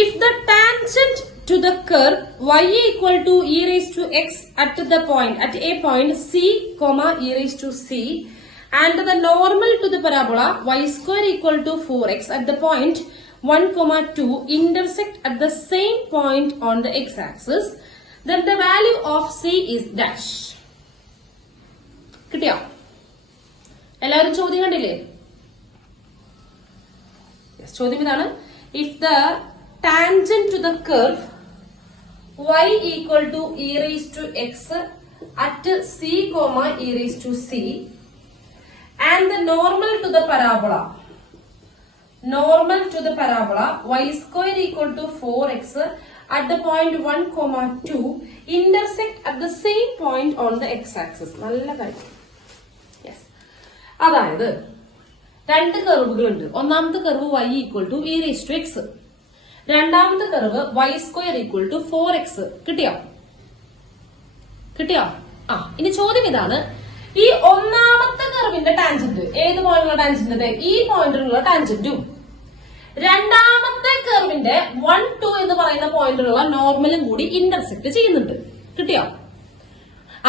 If the tangent to the curve y equal to e raised to x at a point c, e raised to c and the normal to the parabola y square equal to 4x at the point 1,2 intersect at the same point on the x-axis, then the value of c is dash. കിട്ടിയോ? എല്ലാവരും ചോദ്യം കണ്ടില്ലേ? ചോദ്യം ഇതാണ്. If the tangent to the curve y equal to e raised to x at c, e raised to c and the normal to the parabola y square equal to 4x at the point 1,2 intersect at the same point on the x-axis. നല്ല കാര്യം. Yes, അതായത് രണ്ട് കർവുകളുണ്ട്. ഒന്നാമത്തെ curve y equal to e raised to x, രണ്ടാമത്തെ curve y square equal to 4x. കിട്ടിയോ? ഇനി ചോദ്യം ഇതാണ്, ഈ ഒന്നാമത്തെ കർവിന്റെ ടാൻജന്റ് ഏത് പോയിന്റിലുള്ള ടാൻജന്റ്? ഈ പോയിന്റിലുള്ള ടാൻജന്റും രണ്ടാമത്തെ കർവിന്റെ 1, 2 എന്ന് പറയുന്ന പോയിന്റിലുള്ള നോർമലും കൂടി ഇന്റർസെക്ട് ചെയ്യുന്നുണ്ട്. കിട്ടിയോ?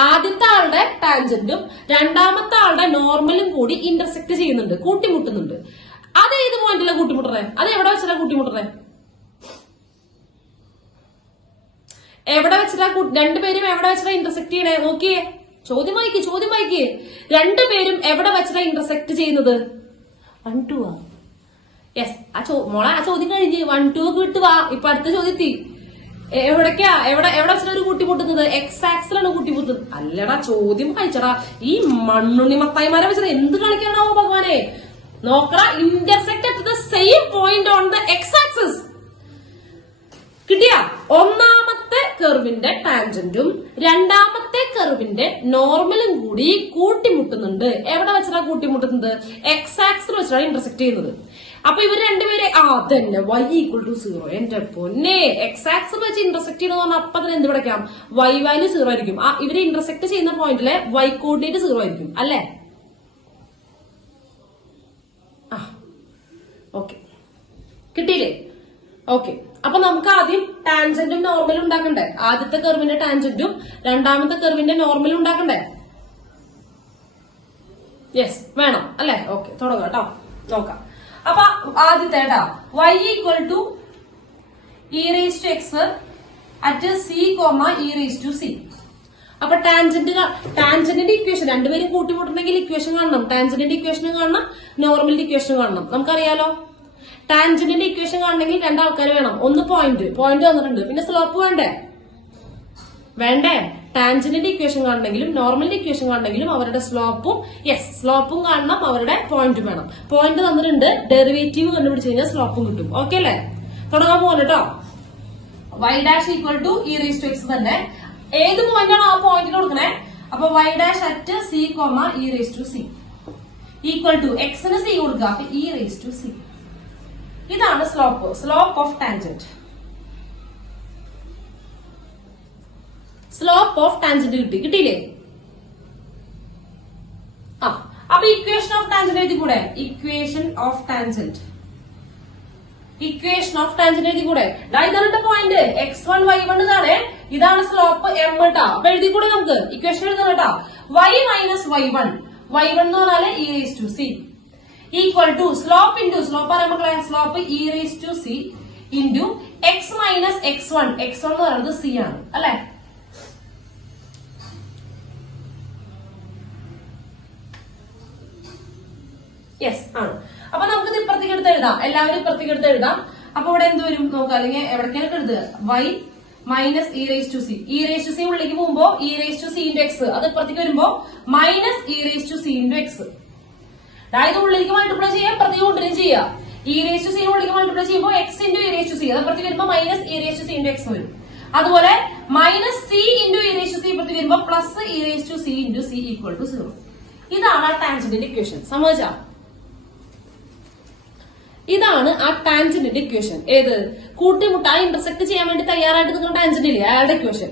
ആദ്യത്തെ ആളുടെ ടാൻജന്റും രണ്ടാമത്തെ ആളുടെ നോർമലും കൂടി ഇന്റർസെക്ട് ചെയ്യുന്നുണ്ട്, കൂട്ടിമുട്ടുന്നുണ്ട്. അത് ഏത് പോയിന്റിലാണ് കൂട്ടിമുട്ടണേ? അത് എവിടെ വെച്ചിട്ടാ കൂട്ടിമുട്ടണേ? രണ്ടുപേരും എവിടെ വെച്ചിട്ടാ ഇന്റർസെക്ട് ചെയ്യണേ? നോക്കിയേ, ചോദ്യം വായിക്കേ. രണ്ടുപേരും എവിടെ വെച്ചിട്ടാ ഇന്റർസെക്ട് ചെയ്യുന്നത്? 1, 2 ആ. യെസ്, മോളെ ആ ചോദ്യം കഴിഞ്ഞ് 1, 2 ഒക്കെ വിട്ട് വാ. ഇപ്പൊ അടുത്ത ചോദ്യത്തി എവിടെ വെച്ചിട്ടാ ഒരു കൂട്ടിമുട്ടുന്നത്? എക്സ് ആക്സിലാണ് കൂട്ടിമുട്ടുന്നത്. അല്ലടാ, ചോദ്യം വായിച്ചടാ. ഈ മണ്ണുണ്ണി മത്തായിമാരെ വെച്ചത് എന്ത് കളിക്കാനാവോ ഭഗവാനെ? നോക്കടാ, intersect at the same point on the X axis. കിട്ടിയ? ഒന്നാമത്തെ കർവിന്റെ ടാൻജന്റും രണ്ടാമത്തെ കർവിന്റെ നോർമലും കൂടി കൂട്ടിമുട്ടുന്നുണ്ട്. എവിടെ വെച്ചാ കൂട്ടിമുട്ടുന്നത്? എക്സ് ആക്സിൽ വെച്ചാണ് ഇന്റർസെക്ട് ചെയ്യുന്നത്. അപ്പൊ ഇവർ രണ്ടുപേരെ അതന്നെ y ഈക്വൽ ടു 0. എന്റെ പൊന്നെ, എക്സ് ആക്സിൽ വെച്ച് ഇന്റർസെക്ട് ചെയ്യുന്ന പറഞ്ഞാൽ അപ്പൊ തന്നെ എന്ത് വിളിക്കാം? y വാല്യൂ 0 ആയിരിക്കും. ഇവര് ഇന്റർസെക്ട് ചെയ്യുന്ന പോയിന്റിലെ y കോർഡിനേറ്റ് 0 ആയിരിക്കും അല്ലേ? ഓക്കെ, കിട്ടിയില്ലേ? ഓക്കെ, അപ്പൊ നമുക്ക് ആദ്യം ടാൻജന്റും നോർമലും ഉണ്ടാക്കണ്ടേ? ആദ്യത്തെ കർവിന്റെ ടാൻജന്റും രണ്ടാമത്തെ കർവിന്റെ നോർമലും ഉണ്ടാക്കണ്ടേ? യെസ്, വേണം അല്ലെ? ഓക്കെ, തുടങ്ങാം കേട്ടോ. നോക്കാം. അപ്പൊ ആദ്യത്തെ y equal to e raised to x at c, e raised to c. അപ്പൊ ടാൻജന്റിന്റെ ഇക്വേഷൻ രണ്ടുപേരും കൂട്ടിമുട്ടുന്നെങ്കിൽ ഇക്വേഷൻ കാണണം. ടാൻജന്റിന്റെ ഇക്വേഷൻ കാണണം, നോർമലിന്റെ ഇക്വേഷൻ കാണണം. നമുക്കറിയാലോ, ടാൻജന്റിന്റെ ഇക്വേഷൻ കാണണമെങ്കിൽ രണ്ടാൾക്കാർ വേണം. ഒന്ന് പോയിന്റ് വന്നിട്ടുണ്ട്, പിന്നെ സ്ലോപ്പ് വേണ്ടേ? ടാൻജന്റിന്റെ ഇക്വേഷൻ കാണണമെങ്കിലും നോർമലിന്റെ ഇക്വേഷൻ കാണണമെങ്കിലും അവരുടെ സ്ലോപ്പും കാണണം, അവരുടെ പോയിന്റും വേണം. പോയിന്റ് തന്നിട്ടുണ്ട്, ഡെറിവേറ്റീവ് കണ്ടുപിടിച്ച് കഴിഞ്ഞാൽ സ്ലോപ്പും കിട്ടും. ഓക്കെ അല്ലേ? തുടങ്ങാൻ പോകുന്നു കേട്ടോ. y dash equal to e raised to x തന്നെ. ഏത് പോയിന്റാണോ ആ പോയിന്റിന് കൊടുക്കണേ. അപ്പൊ y dash at c, e raised to c equal to എക്സിന് c കൊടുക്കുക. അപ്പൊ e raised to c. ഇതാണ് slope of tangent. Slope of tangent കിട്ടിയില്ലേ? അപ്പൊ ഇക്വേഷൻ ഓഫ് ടാൻജന്റ് എഴുതി കൂടെ? ഇക്വേഷൻ ഓഫ് ടാൻജന്റ് എഴുതി കൂടെ? ഇതാണ് പോയിന്റ് x1 y1 ഇതാണ്. ഇതാണ് സ്ലോപ്പ് m കേട്ടാ. അപ്പൊ എഴുതി കൂടെ നമുക്ക്? ഇക്വേഷൻ എഴുതണം കേട്ടാ. y മൈനസ് y1 എന്ന് പറഞ്ഞാല് e raised to c equal to slope പറയാൻ മക്കളെ, slope e raised to c into x minus x1 എന്ന് പറയുന്നത് c ആണ് അല്ലെ? യെസ് ആണ്. അപ്പൊ നമുക്ക് ഇപ്പുറത്തേക്ക് എടുത്ത് എഴുതാം. എല്ലാവരും ഇപ്പുറത്തേക്ക് എടുത്ത് എഴുതാം. അപ്പൊ ഇവിടെ എന്ത് വരും നോക്കാം, അല്ലെങ്കിൽ എവിടേക്കാണ് എഴുതുക? y minus e raised to c. e raised to c ഉള്ളിലേക്ക് പോകുമ്പോ e raised to c into x, അത് ഇപ്പുറത്തേക്ക് വരുമ്പോ minus e raised to c into x. അതായത് ഉള്ളിലേക്ക് മൾട്ടിപ്ലൈ ചെയ്യാം, പ്രതി കൊണ്ടുവരും ചെയ്യാം. e raised to c ഉള്ളിലേക്ക് മൾട്ടിപ്ലൈ ചെയ്യുമ്പോൾ x into e raised to c, അത് പ്രതി വരുമ്പോ minus e raised to c into x വരും. അതുപോലെ minus c into e raised to c പ്രതി വരുമ്പോ plus e raised to c into c equal to 0. ഇതാണ് ആ ടാൻജന്റിന്റെ ഇക്വേഷൻ. സമ്മതിച്ചാ? ഇതാണ് ആ ടാൻജന്റിന്റെ ഇക്വേഷൻ. ഏത്? കൂട്ടിമുട്ട ഇന്റർസെക്ട് ചെയ്യാൻ വേണ്ടി തയ്യാറായിട്ട് നിൽക്കുന്ന ടാൻജന്റ് ഇല്ലേ, അയാളുടെ ഇക്വേഷൻ.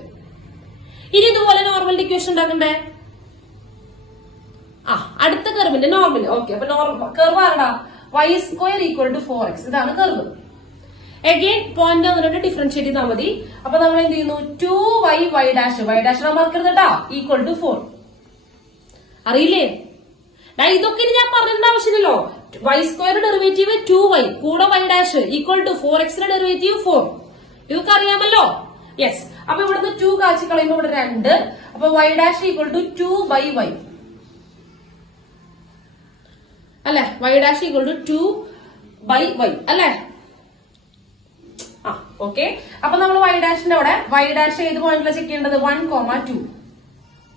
ഇനി ഇതുപോലെ നോർമലിന്റെ ഇക്വേഷൻ ഉണ്ടാക്കണ്ടേ? അടുത്ത കർവിന്റെ നോർമൽ. ഓക്കെ, അപ്പൊ കർവ് ആരടാ? y square equal to 4x. ഇതാണ് കർവ്. അഗെയിൻ പോയിന്റ് വന്നിട്ട് ഡിഫറൻഷിയേറ്റ് ചെയ്താൽ മതി. അപ്പൊ നമ്മൾ എന്ത് ചെയ്യുന്നു? 2y ഡാഷ് മറക്കരുത് കേട്ടാ, ഈക്വൽ ടു 4. അറിയില്ലേ? ഇതൊക്കെ ഇനി ഞാൻ പറഞ്ഞിട്ട് ആവശ്യമില്ലല്ലോ. y സ്ക്വയർ ഡെറിവേറ്റീവ് 2y കൂടെ y dash equal to 4x derivative 4. ഇതൊക്കെ അറിയാമല്ലോ. യെസ്. അപ്പൊ ഇവിടുന്ന് 2 കാച്ചി കളയുമ്പോ ഇവിടെ 2. അപ്പൊ y dash equal to 2/y അല്ലെ? y dash equal to 2/y അല്ലെ? ഓക്കെ. അപ്പൊ നമ്മൾ y ഡാഷിന്റെ അവിടെ y ഡാഷ് ഏത് പോയിന്റിലാണ് ചെക്ക് ചെയ്യേണ്ടത്? 1,2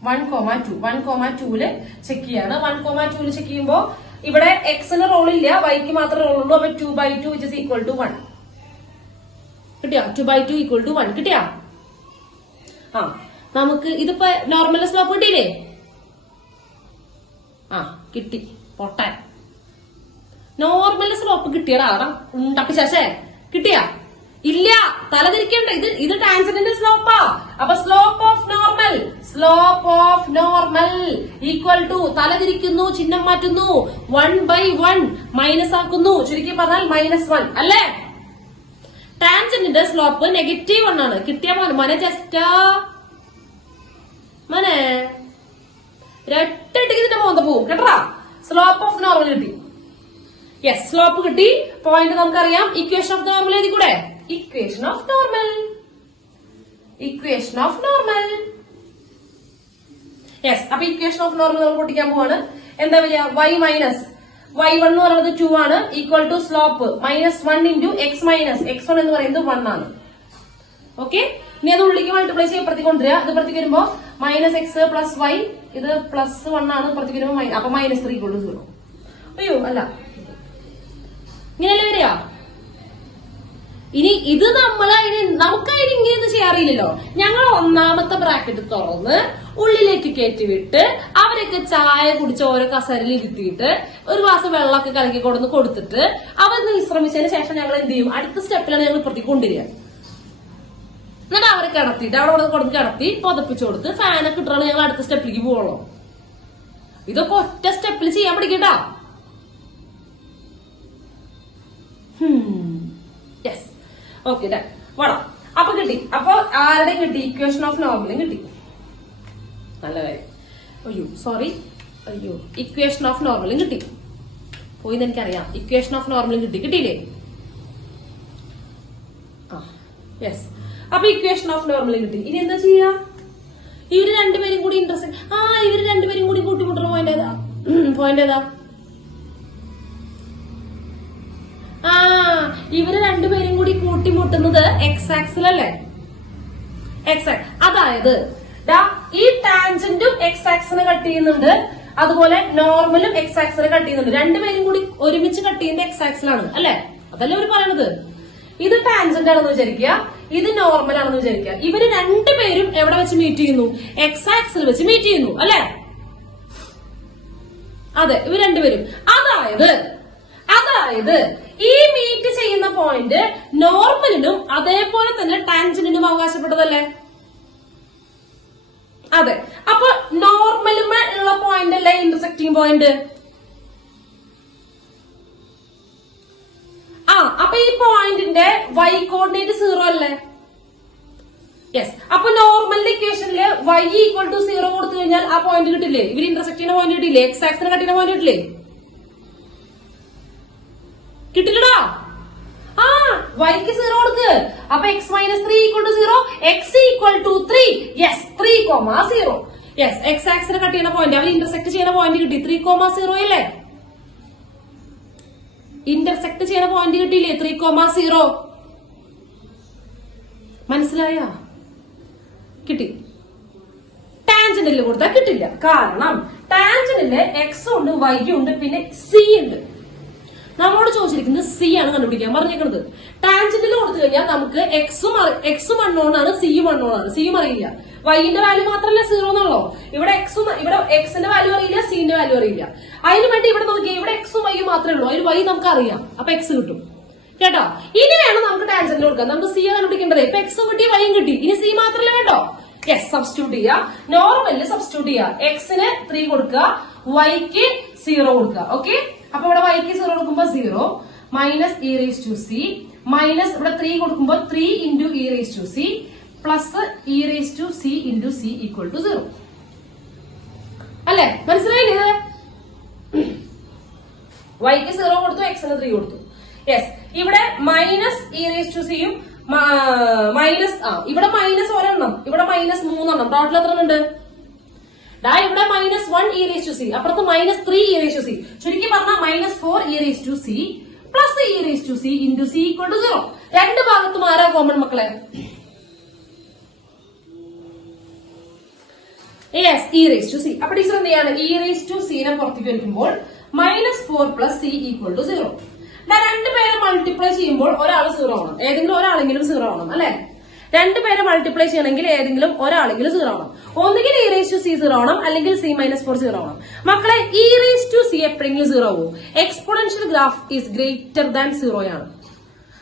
1,2 ചെക്ക് ചെയ്യാണ്. 1,2 ചെക്ക് ചെയ്യുമ്പോ ഇവിടെ എക്സിന് റോൾ ഇല്ല, വൈക്ക് മാത്രമേ റോൾ ഉള്ളൂ. അപ്പൊ 2/2 വിച്ച് ഇസ് ഈക്വൽ ടു 1 കിട്ടിയാ? 2/2 ഈക്വൽ ടു 1 കിട്ടിയാ? നമുക്ക് ഇതിപ്പോ നോർമൽ സ്ലോപ്പ് കിട്ടിയില്ലേ? കിട്ടി. പൊട്ടാൻ നോർമൽ സ്ലോപ്പ് കിട്ടിയടാ. തപ്പിശേ കിട്ടിയാ? ഇല്ല, തലതിരിക്കണ്ട. ഇത് ടാൻജന്റിന്റെ സ്ലോപ്പാ. അപ്പൊ slope of normal equal to തലതിരിക്കുന്നു, ചിഹ്നം മാറ്റുന്നു, 1/1 മൈനസ് ആക്കുന്നു. ചുരുക്കി പറഞ്ഞാൽ -1 അല്ലേ? ടാൻജന്റിന്റെ സ്ലോപ്പ് -1 ആണ്. കിട്ടിയ മോനെ ജസ്റ്റ് മോനെ രട്ടിട്ടിക്ക് ഇതിന്റെ മോന്ത പോവും കേട്ടാ. സ്ലോപ്പ് ഓഫ് നോർമൽ കിട്ടി. യെസ്, സ്ലോപ്പ് കിട്ടി. പോയിന്റ് നമുക്കറിയാം. ഇക്വേഷൻ ഓഫ് നോർമൽ എഴുതി കൂടെ? Equation of normal. യെസ്. അപ്പൊ ഇക്വേഷൻ ഓഫ് നോർമൽ നമ്മൾ പൊട്ടിക്കാൻ പോവാണ്. എന്താ വരിക? y മൈനസ് y1 എന്ന് പറയുന്നത് 2 ആണ് equal to slope -1 into x minus x1 എന്ന് പറയുന്നത് 1 ആണ്. ഓക്കെ. ഇനി അത് ഉള്ളിലേക്ക് മൾട്ടിപ്ലൈ ചെയ്ത് ഇപ്പുറത്തേക്ക് കൊണ്ടുവരിക. അത് ഇപ്പുറത്തേക്ക് വരുമ്പോ -x പ്ലസ് y, ഇത് +1 ആണ്. ഇപ്പുറത്തേക്ക് വരുമ്പോ അപ്പൊ -3 ഈക്വൽ ടു 0. അയ്യോ അല്ല, ഇങ്ങനെയല്ലേ വരിക? ഇനി ഇത് നമുക്കതിന് ഇങ്ങനെ ചെയ്യാറില്ലല്ലോ. ഞങ്ങൾ ഒന്നാമത്തെ ബ്രാക്കറ്റ് തുറന്ന് ഉള്ളിലേക്ക് കയറ്റിവിട്ട് അവരൊക്കെ ചായ കുടിച്ച് ഓരോ കസേരയിൽ ഇരുത്തിയിട്ട് ഒരു ഗ്ലാസ് വെള്ളമൊക്കെ കലക്കി കൊടുത്തിട്ട് അവർ വിശ്രമിച്ചതിന് ശേഷം ഞങ്ങൾ എന്ത് ചെയ്യും? അടുത്ത സ്റ്റെപ്പിലാണ് ഞങ്ങൾ ഇപ്പുറത്തേക്ക് കൊണ്ടുവരിക. എന്നിട്ട് അവരെ കിടത്തിയിട്ട് അവിടെ കൊടുത്ത് കിടത്തി പുതപ്പിച്ചു കൊടുത്ത് ഫാനൊക്കെ ഇട്ടാണ് ഞങ്ങൾ അടുത്ത സ്റ്റെപ്പിലേക്ക് പോകണോ? ഇതൊക്കെ ഒറ്റ സ്റ്റെപ്പിൽ ചെയ്യാൻ പഠിക്കട്ടാ. യെസ്. ഓക്കെ വേണം. അപ്പൊ കിട്ടി. അപ്പൊ ആരുടെയും കിട്ടി? ഇക്വേഷൻ ഓഫ് നോർമലും കിട്ടി. നല്ല കാര്യം. ഇക്വേഷൻ ഓഫ് നോർമലും കിട്ടി. പോയിന്ന് എനിക്കറിയാം. ഇക്വേഷൻ ഓഫ് നോർമലും കിട്ടിയില്ലേ? യെസ്. അപ്പൊ ഇക്വേഷൻ ഓഫ് നോർമലും കിട്ടി. ഇനി എന്താ ചെയ്യാ? ഇവര് രണ്ടുപേരും കൂടി ഇവര് രണ്ടുപേരും കൂടി കൂട്ടിമുട്ടുന്ന പോയിന്റ് ഏതാ? ഇവര് രണ്ടുപേരും കൂടി കൂട്ടിമുട്ടുന്നത് എക്സ് ആക്സിലല്ലേ? അതായത് ഈ ടാൻജന്റും എക്സ് ആക്സിനെ കട്ട് ചെയ്യുന്നുണ്ട്, അതുപോലെ നോർമലും എക്സ് ആക്സിനെ കട്ട് ചെയ്യുന്നുണ്ട്. രണ്ടുപേരും കൂടി ഒരുമിച്ച് കട്ട് ചെയ്യുന്നത് എക്സ് ആക്സിലാണ് അല്ലെ? അതല്ലേ അവര് പറയണത്. ഇത് ടാൻജന്റ് ആണെന്ന് വിചാരിക്കുക, ഇത് നോർമൽ ആണെന്ന് വിചാരിക്കുക. ഇവര് രണ്ടുപേരും എവിടെ വെച്ച് മീറ്റ് ചെയ്യുന്നു? എക്സ് ആക്സിൽ വെച്ച് മീറ്റ് ചെയ്യുന്നു അല്ലെ? അതെ, ഇവർ രണ്ടുപേരും. അതായത് ഈ മീറ്റ് ചെയ്യുന്ന പോയിന്റ് നോർമലിനും അതേപോലെ തന്നെ ടാൻജന്റിനും അവകാശപ്പെട്ടതല്ലേ? അതെ. അപ്പൊ നോർമലുമേ ഉള്ള പോയിന്റ് അല്ലേ ഇന്റർസെക്റ്റിംഗ് പോയിന്റ്? അപ്പൊ ഈ പോയിന്റിന്റെ y കോർഡിനേറ്റ് 0 അല്ലേ? യെസ്. അപ്പൊ നോർമലിന്റെ ഇക്വേഷനില് y ഈക്വൽ ടു 0 കൊടുത്തു കഴിഞ്ഞാൽ ആ പോയിന്റ് കിട്ടില്ലേ? ഇവർ ഇന്റർസെക്ട് ചെയ്യുന്ന പോയിന്റ് കിട്ടില്ലേ? എക്സ് ആക്സിനെ കട്ട് ചെയ്യുന്ന പോയിന്റ് കിട്ടില്ലേ? കിട്ടില്ലടാ. വൈക്ക് 0 കൊടുക്ക്. അപ്പൊ x minus 3 equal to 0, x equal to 3. Yes, 3,0. Yes, X ആക്സിനെ കട്ട് ചെയ്യുന്ന പോയിന്റ്, അവർ ഇന്റർസെക്ട് ചെയ്യുന്ന പോയിന്റ് കിട്ടി 3,0 അല്ലേ? ഇന്റർസെക്ട് ചെയ്യുന്ന പോയിന്റ് കിട്ടിയില്ലേ? 3,0. മനസ്സിലായ? കിട്ടി. ടാൻജന്റിൽ കൊടുത്താൽ കിട്ടില്ല. കാരണം ടാൻജന്റില് എക്സ് ഉണ്ട്, വൈ ഉണ്ട്, പിന്നെ സി ഉണ്ട്. നമ്മളോട് ചോദിച്ചിരിക്കുന്നത് സി ആണ് കണ്ടുപിടിക്കാൻ പറഞ്ഞേക്കുന്നത്. ടാൻജന്റിൽ കൊടുത്തു കഴിഞ്ഞാൽ നമുക്ക് എക്സും അൺനോൺ ആണ്, സിയും അൺനോൺ ആണ്. സിയും അറിയില്ല. വൈന്റെ വാല്യൂ മാത്രമല്ല 0 എന്നുള്ളോ. ഇവിടെ എക്സിന്റെ വാല്യൂ അറിയില്ല, സിന്റെ വാല്യൂ അറിയില്ല. അതിന് വേണ്ടി ഇവിടെ നോക്കിയാൽ ഇവിടെ എക്സും വൈയും മാത്രമേ ഉള്ളൂ. അതിന് വൈ നമുക്ക് അറിയാം. അപ്പൊ എക്സ് കിട്ടും കേട്ടോ. ഇനി വേണം നമുക്ക് ടാൻജന്റിൽ കൊടുക്കാം. നമുക്ക് സി കണ്ടുപിടിക്കേണ്ടത്. ഇപ്പൊ എക്സും കിട്ടി, വൈയും കിട്ടി. ഇനി സി മാത്രമല്ല വേണ്ടോ? യെസ്, സബ്സ്റ്റിറ്റ്യൂട്ട് ചെയ്യുക. നോർമലിൽ സബ്സ്റ്റിറ്റ്യൂട്ട് ചെയ്യുക. എക്സിന് 3 കൊടുക്കുക, വൈക്ക് 0 കൊടുക്കുക. ഓക്കെ. അപ്പൊ ഇവിടെ വൈക്ക് 0 കൊടുക്കുമ്പോ 0 minus e raise to c, minus ഇവിടെ 3 കൊടുക്കുമ്പോ 3 into e raise to c plus e raise to c into c equal to 0 അല്ലെ? മനസ്സിലായില്ലേ? വൈക്ക് 0 കൊടുത്തു, എക്സിന് 3 കൊടുത്തു. യെസ്, ഇവിടെ മൈനസ് ഇ റേസ് ടു സിയും മൈനസ് ഇവിടെ മൈനസ് ഒരെണ്ണം, ഇവിടെ മൈനസ് 3 ടോട്ടൽ എത്ര ഉണ്ട്? ഇവിടെ -1 ഇ റേസ് ടു സി, അപ്പുറത്ത് -3 ഇ റേസ് ടു സി. ചുരുക്കി പറഞ്ഞാൽ -4 e raise to c plus e raise to c into c equal to 0. രണ്ട് ഭാഗത്തും ആരാ കോമൺ മക്കളെ? Yes, e raise to c. അപ്പൊ ടീച്ചർ എന്ത് ചെയ്യാണ്? ഇ റേസ് ടു സിനെ പുറത്തേക്ക് വയ്ക്കുമ്പോൾ -4 പ്ലസ് സി ഈക്വൽ ടു 0. രണ്ടുപേരെ മൾട്ടിപ്ലൈ ചെയ്യുമ്പോൾ ഒരാൾ 0 ആവണം, ഏതെങ്കിലും ഒരാളെങ്കിലും 0 ആവണം അല്ലെ? രണ്ടുപേരെ മൾട്ടിപ്ലൈ ചെയ്യണമെങ്കിൽ ഏതെങ്കിലും ഒരാളെങ്കിലും 0 ആവണം. ഒന്നുകിൽ ഇ റേസ് ടു സി 0 ആവണം, അല്ലെങ്കിൽ സി -4 0 ആവണം. മക്കളെ, ഇ റേസ് ടു സി എപ്പോഴെങ്കിലും 0 ആവും. Exponential graph is greater than 0 ആണ്.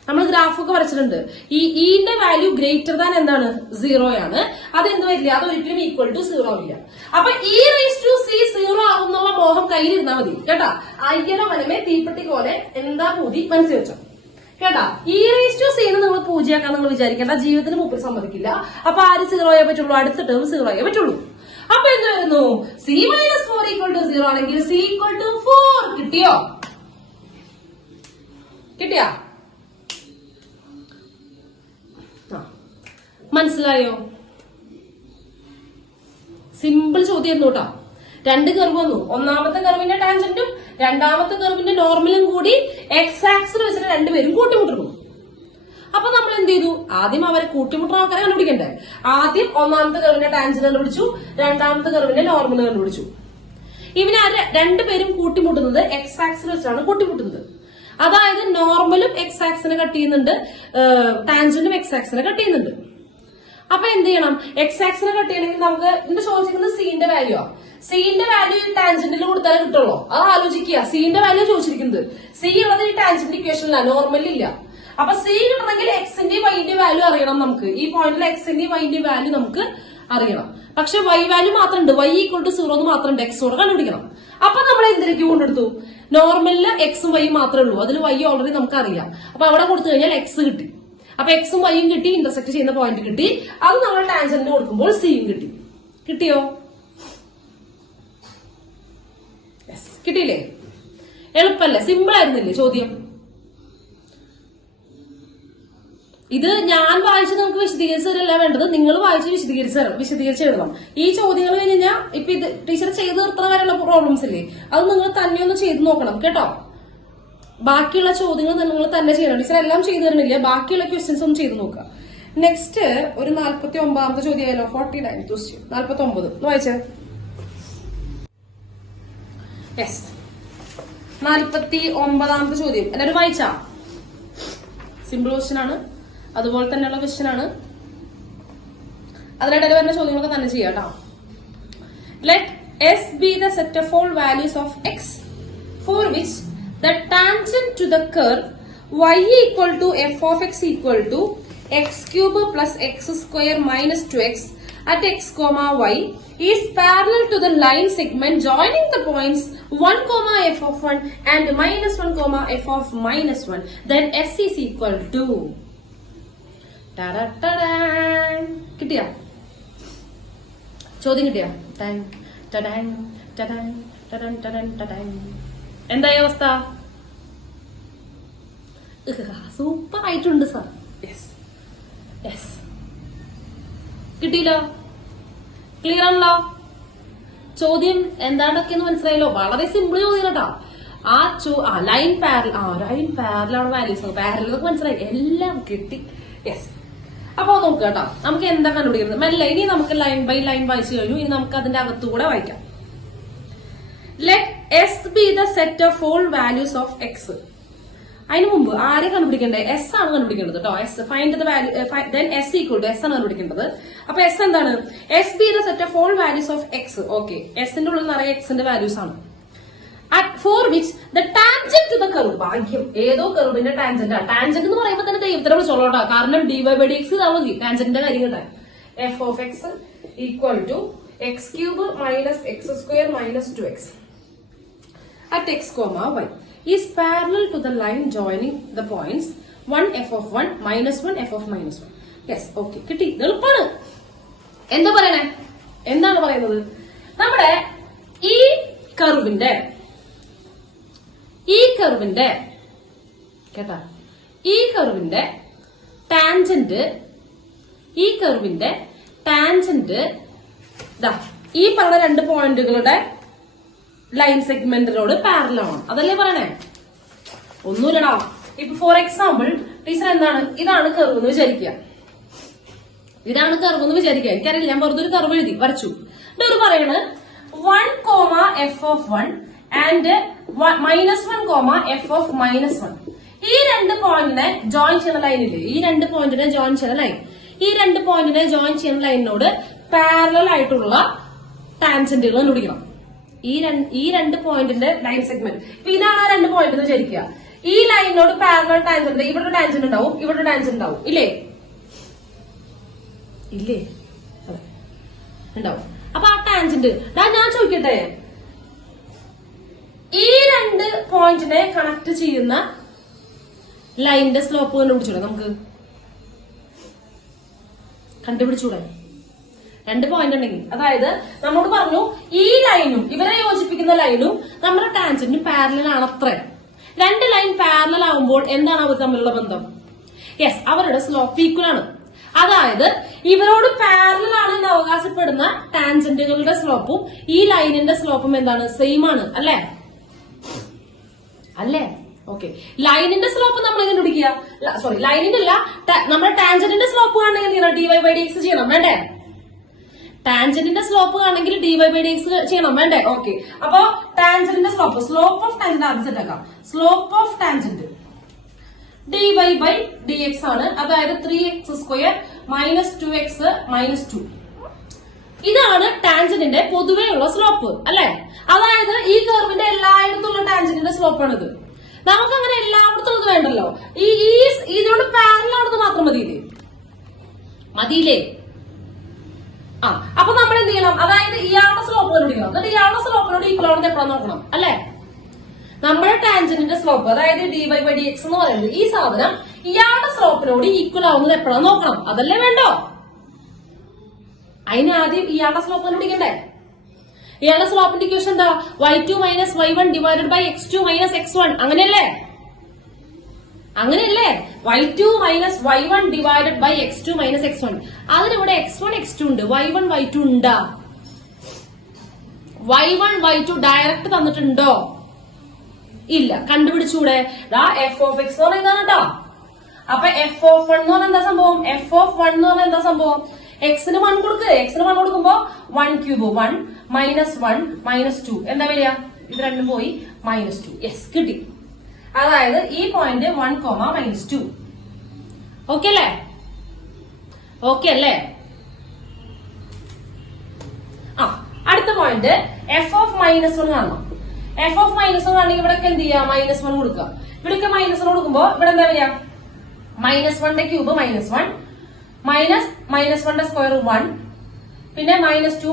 നമ്മൾ ഗ്രാഫ് ഒക്കെ വരച്ചിട്ടുണ്ട്. ഈ ഇന്റെ വാല്യൂ ഗ്രേറ്റർ ദാൻ എന്താണ്? 0 ആണ്. അത് എന്ത് വരില്ല? അത് ഒരിക്കലും ഈക്വൽ ടു 0 ആവില്ല. അപ്പൊ ഇ റേസ് ടു സി 0 ആകുന്നുള്ള മോഹം കയ്യിലിരുന്നാൽ മതി കേട്ടാ. അയ്യന വനമേ തീപ്പെട്ടി പോലെ എന്താ പൂതി മനസ്സിൽ വെച്ചോ കേട്ടാ. ഇ റേസ് ടു സി നിങ്ങൾ പൂജയാക്കാൻ നിങ്ങൾ വിചാരിക്കേണ്ട, ജീവിതത്തിന് മുമ്പിൽ സമ്മതിക്കില്ല. അപ്പൊ ആര് 0 ആയേ പറ്റുള്ളൂ? അടുത്ത ടേം 0 ആയേ പറ്റുള്ളൂ. അപ്പൊ എന്ത് വരുന്നു? സി -4 ഈക്വൽ ടു 0 ആണെങ്കിൽ സി ഈക്വൽ ടു 4 കിട്ടിയോ? കിട്ടിയാ? മനസ്സിലായോ? സിമ്പിൾ ചോദ്യം കേട്ടോ. രണ്ട് കർവ് വന്നു. ഒന്നാമത്തെ കർവിന്റെ ടാൻജന്റും രണ്ടാമത്തെ കർവിന്റെ നോർമലും കൂടി എക്സ് ആക്സിൽ വെച്ചിട്ട് രണ്ടുപേരും കൂട്ടിമുട്ടുന്നു. അപ്പൊ നമ്മൾ എന്ത് ചെയ്തു? ആദ്യം അവരെ കൂട്ടിമുട്ടുന്ന ആൾക്കാരെ കണ്ടുപിടിക്കണ്ടേ? ആദ്യം ഒന്നാമത്തെ കർവിന്റെ ടാൻജന്റ് കണ്ടുപിടിച്ചു, രണ്ടാമത്തെ കർവിന്റെ നോർമൽ കണ്ടുപിടിച്ചു. ഇവനെ രണ്ടുപേരും കൂട്ടിമുട്ടുന്നത് എക്സ് ആക്സിൽ വെച്ചാണ് കൂട്ടിമുട്ടുന്നത്. അതായത് നോർമലും എക്സ് ആക്സിനെ കട്ട് ചെയ്യുന്നുണ്ട്, ടാൻജന്റും എക്സ് ആക്സിനെ കട്ട് ചെയ്യുന്നുണ്ട്. അപ്പൊ എന്ത് ചെയ്യണം? എക്സ് ആക്സിനെ കട്ട് ചെയ്യണമെങ്കിൽ നമുക്ക് ഇതിന്റെ ചോദിച്ചിരിക്കുന്നത് സിന്റെ വാല്യൂ ആ. സിന്റെ വാല്യൂ ഈ ടാൻജന്റിൽ കൊടുത്താലേ കിട്ടുള്ളൂ. അത് ആലോചിക്കുക. സിന്റെ വാല്യൂ ചോദിച്ചിരിക്കുന്നത്. സി ഉള്ളത് ഈ ടാൻജന്റ് ഇക്വേഷനില്ല, നോർമലി ഇല്ല. അപ്പൊ സി കിട്ടണമെങ്കിൽ എക്സിന്റെ വൈന്റെ വാല്യൂ അറിയണം നമുക്ക്. ഈ പോയിന്റിൽ എക്സിന്റെ വൈന്റെ വാല്യൂ നമുക്ക് അറിയണം. പക്ഷെ വൈ വാല്യൂ മാത്രം ഉണ്ട്, y ഈക്വൽ ടു 0 എന്ന് മാത്രം ഉണ്ട്. എക്സോടെ കണ്ടുപിടിക്കണം. അപ്പൊ നമ്മൾ എന്തിലേക്ക് കൊണ്ടെടുത്തു? നോർമലില് എക്സും വൈ മാത്രമേ ഉള്ളൂ. അതിൽ വൈ ഓൾറെഡി നമുക്ക് അറിയാം. അപ്പൊ അവിടെ കൊടുത്തു കഴിഞ്ഞാൽ എക്സ് കിട്ടി. അപ്പൊ എക്സും വൈയും കിട്ടി, ഇന്റർസെക്ട് ചെയ്യുന്ന പോയിന്റ് കിട്ടി. അത് നമ്മൾ ടാൻജന്റ് കൊടുക്കുമ്പോൾ സിയും കിട്ടി. കിട്ടിയോ? കിട്ടിയില്ലേ? എളുപ്പല്ലേ? സിമ്പിൾ ആയിരുന്നില്ലേ ചോദ്യം? ഇത് ഞാൻ വായിച്ച് നമുക്ക് വിശദീകരിച്ച് തരല്ല വേണ്ടത്, നിങ്ങൾ വായിച്ച് വിശദീകരിച്ച് എഴുതണം. ഈ ചോദ്യങ്ങൾ കഴിഞ്ഞ് കഴിഞ്ഞാൽ ഇപ്പൊ ഇത് ടീച്ചർ ചെയ്ത് നിർത്തുന്ന വരെയുള്ള പ്രോബ്ലംസ് ഇല്ലേ, അത് നിങ്ങൾ തന്നെ ഒന്ന് ചെയ്ത് നോക്കണം കേട്ടോ. ബാക്കിയുള്ള ചോദ്യങ്ങൾ നിങ്ങൾ തന്നെ ചെയ്യണം. ടീച്ചർ എല്ലാം ചെയ്തു തരണില്ല, ബാക്കിയുള്ള ക്വസ്റ്റ്യൻസ് ഒന്ന് ചെയ്ത് നോക്കുക. നെക്സ്റ്റ് ഒരു 49ാമത്തെ ചോദ്യമായാലോ? 49th ക്വസ്റ്റ്യൻ 49 വായിച്ചേ. യെസ്, 49ാമത്തെ ചോദ്യം എല്ലാവരും വായിച്ചാ? സിമ്പിൾ ക്വസ്റ്റ്യൻ ആണ്, അതുപോലെ തന്നെയുള്ള ക്വസ്റ്റ്യൻ ആണ്. അതിനിടയിൽ വരുന്ന ചോദ്യങ്ങളൊക്കെ തന്നെ ചെയ്യാം കേട്ടോ. Let S be the set of all values of x for which the tangent to the curve y equal to f of x equal to x cube plus x square minus 2x at x comma y is parallel to the line segment joining the points 1 comma f of 1 and minus 1 comma f of minus 1, then s is equal to കിട്ടിയാ? ചോദ്യം കിട്ടിയാ? എന്തായി അവസ്ഥ? Super ആയിട്ടുണ്ട് sir. Yes yes, കിട്ടിയില്ലോ? Clear ആണല്ലോ? ചോദ്യം എന്താണ്ടൊക്കെയെന്ന് മനസ്സിലായല്ലോ? വളരെ സിമ്പിൾ ചോദ്യം കേട്ടോ. ലൈൻ പാരലാണ് വാല്യൂസ്, പാരലൊക്കെ മനസ്സിലായി, എല്ലാം കിട്ടി. യെസ്, അപ്പൊ നോക്കുക കേട്ടോ. നമുക്ക് എന്താ കണ്ടുപിടിക്കുന്നത്? മെല്ലെ ഇനി നമുക്ക് ലൈൻ ബൈ ലൈൻ വായിച്ചു കഴിഞ്ഞു. ഇനി നമുക്ക് അതിന്റെ അകത്തുകൂടെ വായിക്കാം. Let S be the set of all values of x. അതിന് മുമ്പ് ആരെ കണ്ടുപിടിക്കേണ്ടത്? എസ് ആണ് കണ്ടുപിടിക്കേണ്ടത് കേട്ടോ. S find the value, then S equal to S ആണ് കണ്ടുപിടിക്കേണ്ടത്. അപ്പൊ എസ് എന്താണ്? S be the set of all values of x. Okay, എസിന്റെ ഉള്ളിൽ നിറയെ എക്സിന്റെ വാല്യൂസ് ആണ്. For which the tangent to the curve. ഭാഗ്യം, ഏതോ കർവിന്റെ ടാൻജന്റ് ആണ്. ടാൻജന്റ് എന്ന് പറയുമ്പോൾ തന്നെ ദൈവത്തിനെ വിളിച്ചോളൂട്ടോ, കാരണം d y by d x ഇതാ മതി ടാൻജന്റിന്റെ കാര്യം കിട്ടാൻ. F of x equal to x cube minus x square minus 2x at x comma y is parallel to the line joining the points 1 f of 1 minus 1 f of minus 1. Yes, okay, കിട്ടി. എളുപ്പമാണ്. എന്താ പറയണേ? എന്താണ് പറയുന്നത്? നമ്മുടെ ഈ കർവിന്റെ ഈ കർവിന്റെ കേട്ടാ ഈ കർവിന്റെ ടാൻജന്റ് ഈ പറഞ്ഞ രണ്ട് പോയിന്റുകളുടെ ലൈൻ സെഗ്മെന്റിനോട് പാരലൽ ആണ്. അതല്ലേ പറയണേ? ഒന്നുമില്ലടാ. ഇപ്പൊ ഫോർ എക്സാമ്പിൾ ടീച്ചർ എന്താണ് ഇതാണ് കർവ് എന്ന് വിചാരിക്കുക. എനിക്കറിയില്ല, ഞാൻ വെറുതെ ഒരു കർവ് എഴുതി വരച്ചു. എന്നിട്ട് പറയണ് 1, f(1) ആൻഡ് -1, f(-1). ഈ രണ്ട് പോയിന്റിനെ ജോയിൻ ചെയ്യുന്ന ലൈനില്ലേ, ഈ രണ്ട് പോയിന്റിനെ ജോയിൻ ചെയ്യുന്ന ലൈനിനോട് പാരലൽ ആയിട്ടുള്ള ടാൻജന്റുകൾ കണ്ടുപിടിക്കണം. ഈ രണ്ട് പോയിന്റിന്റെ ലൈൻ സെഗ്മെന്റ്. ഇപ്പൊ ഇതാണ് ആ രണ്ട് പോയിന്റ് എന്ന് വിചാരിക്കുക. ഈ ലൈനിനോട് പാരലൽ ടാൻജന്റ്, ഇവിടെ ടാൻജന്റ് ഉണ്ടാവും, ഇവിടെ ടാൻജന്റ് ഉണ്ടാവും. ഇല്ലേ? അതെ, ഉണ്ടാവും. അപ്പൊ ആ ടാൻജന്റ് ഞാൻ ചോദിക്കട്ടെ, ഈ രണ്ട് പോയിന്റിനെ കണക്ട് ചെയ്യുന്ന ലൈനിന്റെ സ്ലോപ്പ് കണ്ടുപിടിച്ചൂടെ? രണ്ട് പോയിന്റ് ഉണ്ടെങ്കിൽ, അതായത് നമ്മോട് പറഞ്ഞു ഈ ലൈനും ഇവരെ യോജിപ്പിക്കുന്ന ലൈനും നമ്മുടെ ടാൻജന്റിന് പാരലൽ ആണ്. അത്ര രണ്ട് ലൈൻ പാരലൽ ആവുമ്പോൾ എന്താണ് അവർ തമ്മിലുള്ള ബന്ധം? യെസ്, അവരുടെ സ്ലോപ്പ് ഈക്വൽ ആണ്. അതായത് ഇവരോട് പാരലൽ ആണ് എന്ന് അവകാശപ്പെടുന്ന ടാൻജന്റുകളുടെ സ്ലോപ്പും ഈ ലൈനിന്റെ സ്ലോപ്പും എന്താണ്? സെയിം ആണ്. അല്ലേ? ഓക്കെ. ലൈനിന്റെ സ്ലോപ്പ് നമ്മൾ എങ്ങനെ പിടിക്കുക? സോറി, ലൈനിന്റെ അല്ല, നമ്മുടെ ടാൻജന്റിന്റെ സ്ലോപ്പ് ആണെങ്കിൽ dy/dx ചെയ്യണം, വേണ്ടേ? ടാൻജന്റിന്റെ സ്ലോപ്പ് ആണെങ്കിൽ dy/dx ചെയ്യണം, വേണ്ടേ? ഓക്കെ. അപ്പൊ ടാൻജന്റിന്റെ സ്ലോപ്പ് ഓഫ് ടാൻജന്റ് ആദ്യം സെറ്റ് ആക്കാം. സ്ലോപ്പ് ഓഫ് ടാൻജന്റ് dy/dx ആണ്. അതായത് 3x² -2x -2. ഇതാണ് ടാൻജന്റിന്റെ പൊതുവെയുള്ള സ്ലോപ്പ്, അല്ലെ? അതായത് ഈ കർവിന്റെ എല്ലായിടത്തുള്ള ടാൻജന്റിന്റെ സ്ലോപ്പാണിത്. നമുക്ക് അങ്ങനെ എല്ലായിടത്തും ഇത് വേണ്ടല്ലോ. ഇതിനോട് പാരലൽ ആണെന്ന് മാത്രം മതിയില്ലേ? അപ്പൊ നമ്മൾ എന്ത് ചെയ്യണം? അതായത് ഇയാളുടെ സ്ലോപ്പ് കണ്ടുപിടിക്കണം. എന്നിട്ട് ഇയാളുടെ സ്ലോപ്പിനോട് ഈക്വൽ ആണെന്ന് എപ്പോഴാണ് നോക്കണം, അല്ലെ? നമ്മുടെ ടാൻജന്റിന്റെ സ്ലോപ്പ്, അതായത് dy/dx എന്ന് പറയുന്നത് ഈ സാധനം ഇയാളുടെ സ്ലോപ്പിനോട് ഈക്വൽ ആവുന്നത് എപ്പോഴാണ് നോക്കണം. അതല്ലേ വേണ്ടോ? അതിന് ആദ്യം ഇയാളുടെ സ്ലോപ്പ് കണ്ടുപിടിക്കണ്ടേ? ഇയാളുടെ സ്ലോപ്പിന്റെ ഇക്വേഷൻ എന്താ? y2 - y1 divided by x2 - x1. അങ്ങനെയല്ലേ? y2 - y1 divided by x2 - x1. അതിനിവിടെ x1 x2 ഉണ്ട്, y1 y2 ഉണ്ടാ? y1 y2 direct തന്നിട്ടുണ്ടോ? ഇല്ല. കണ്ടുപിടിച്ചൂടെ? f of x എന്ന് പറയുന്നതാണ് കേട്ടോ. അപ്പൊ f of 1 എന്ന് പറഞ്ഞാൽ എന്താ സംഭവം? എക്സിന് 1 കൊടുക്കുക. എക്സിന് 1 കൊടുക്കുമ്പോ 1³ 1 -1 -2 എന്താ വരിക? ഇത് രണ്ടും പോയി -2. യെസ്, കിട്ടി. അതായത് ഈ പോയിന്റ് 1, -2. ഓക്കെ അല്ലേ? അടുത്ത പോയിന്റ് f of -1 കാണണം. f of -1 ആണെങ്കിൽ ഇവിടെ എന്ത് ചെയ്യാം? -1 കൊടുക്കുക. ഇവിടേക്ക് -1 കൊടുക്കുമ്പോ ഇവിടെ എന്താ വരിക? -1ന്റെ ക്യൂബ് -1 -1ന്റെ സ്ക്വയർ 1 പിന്നെ -2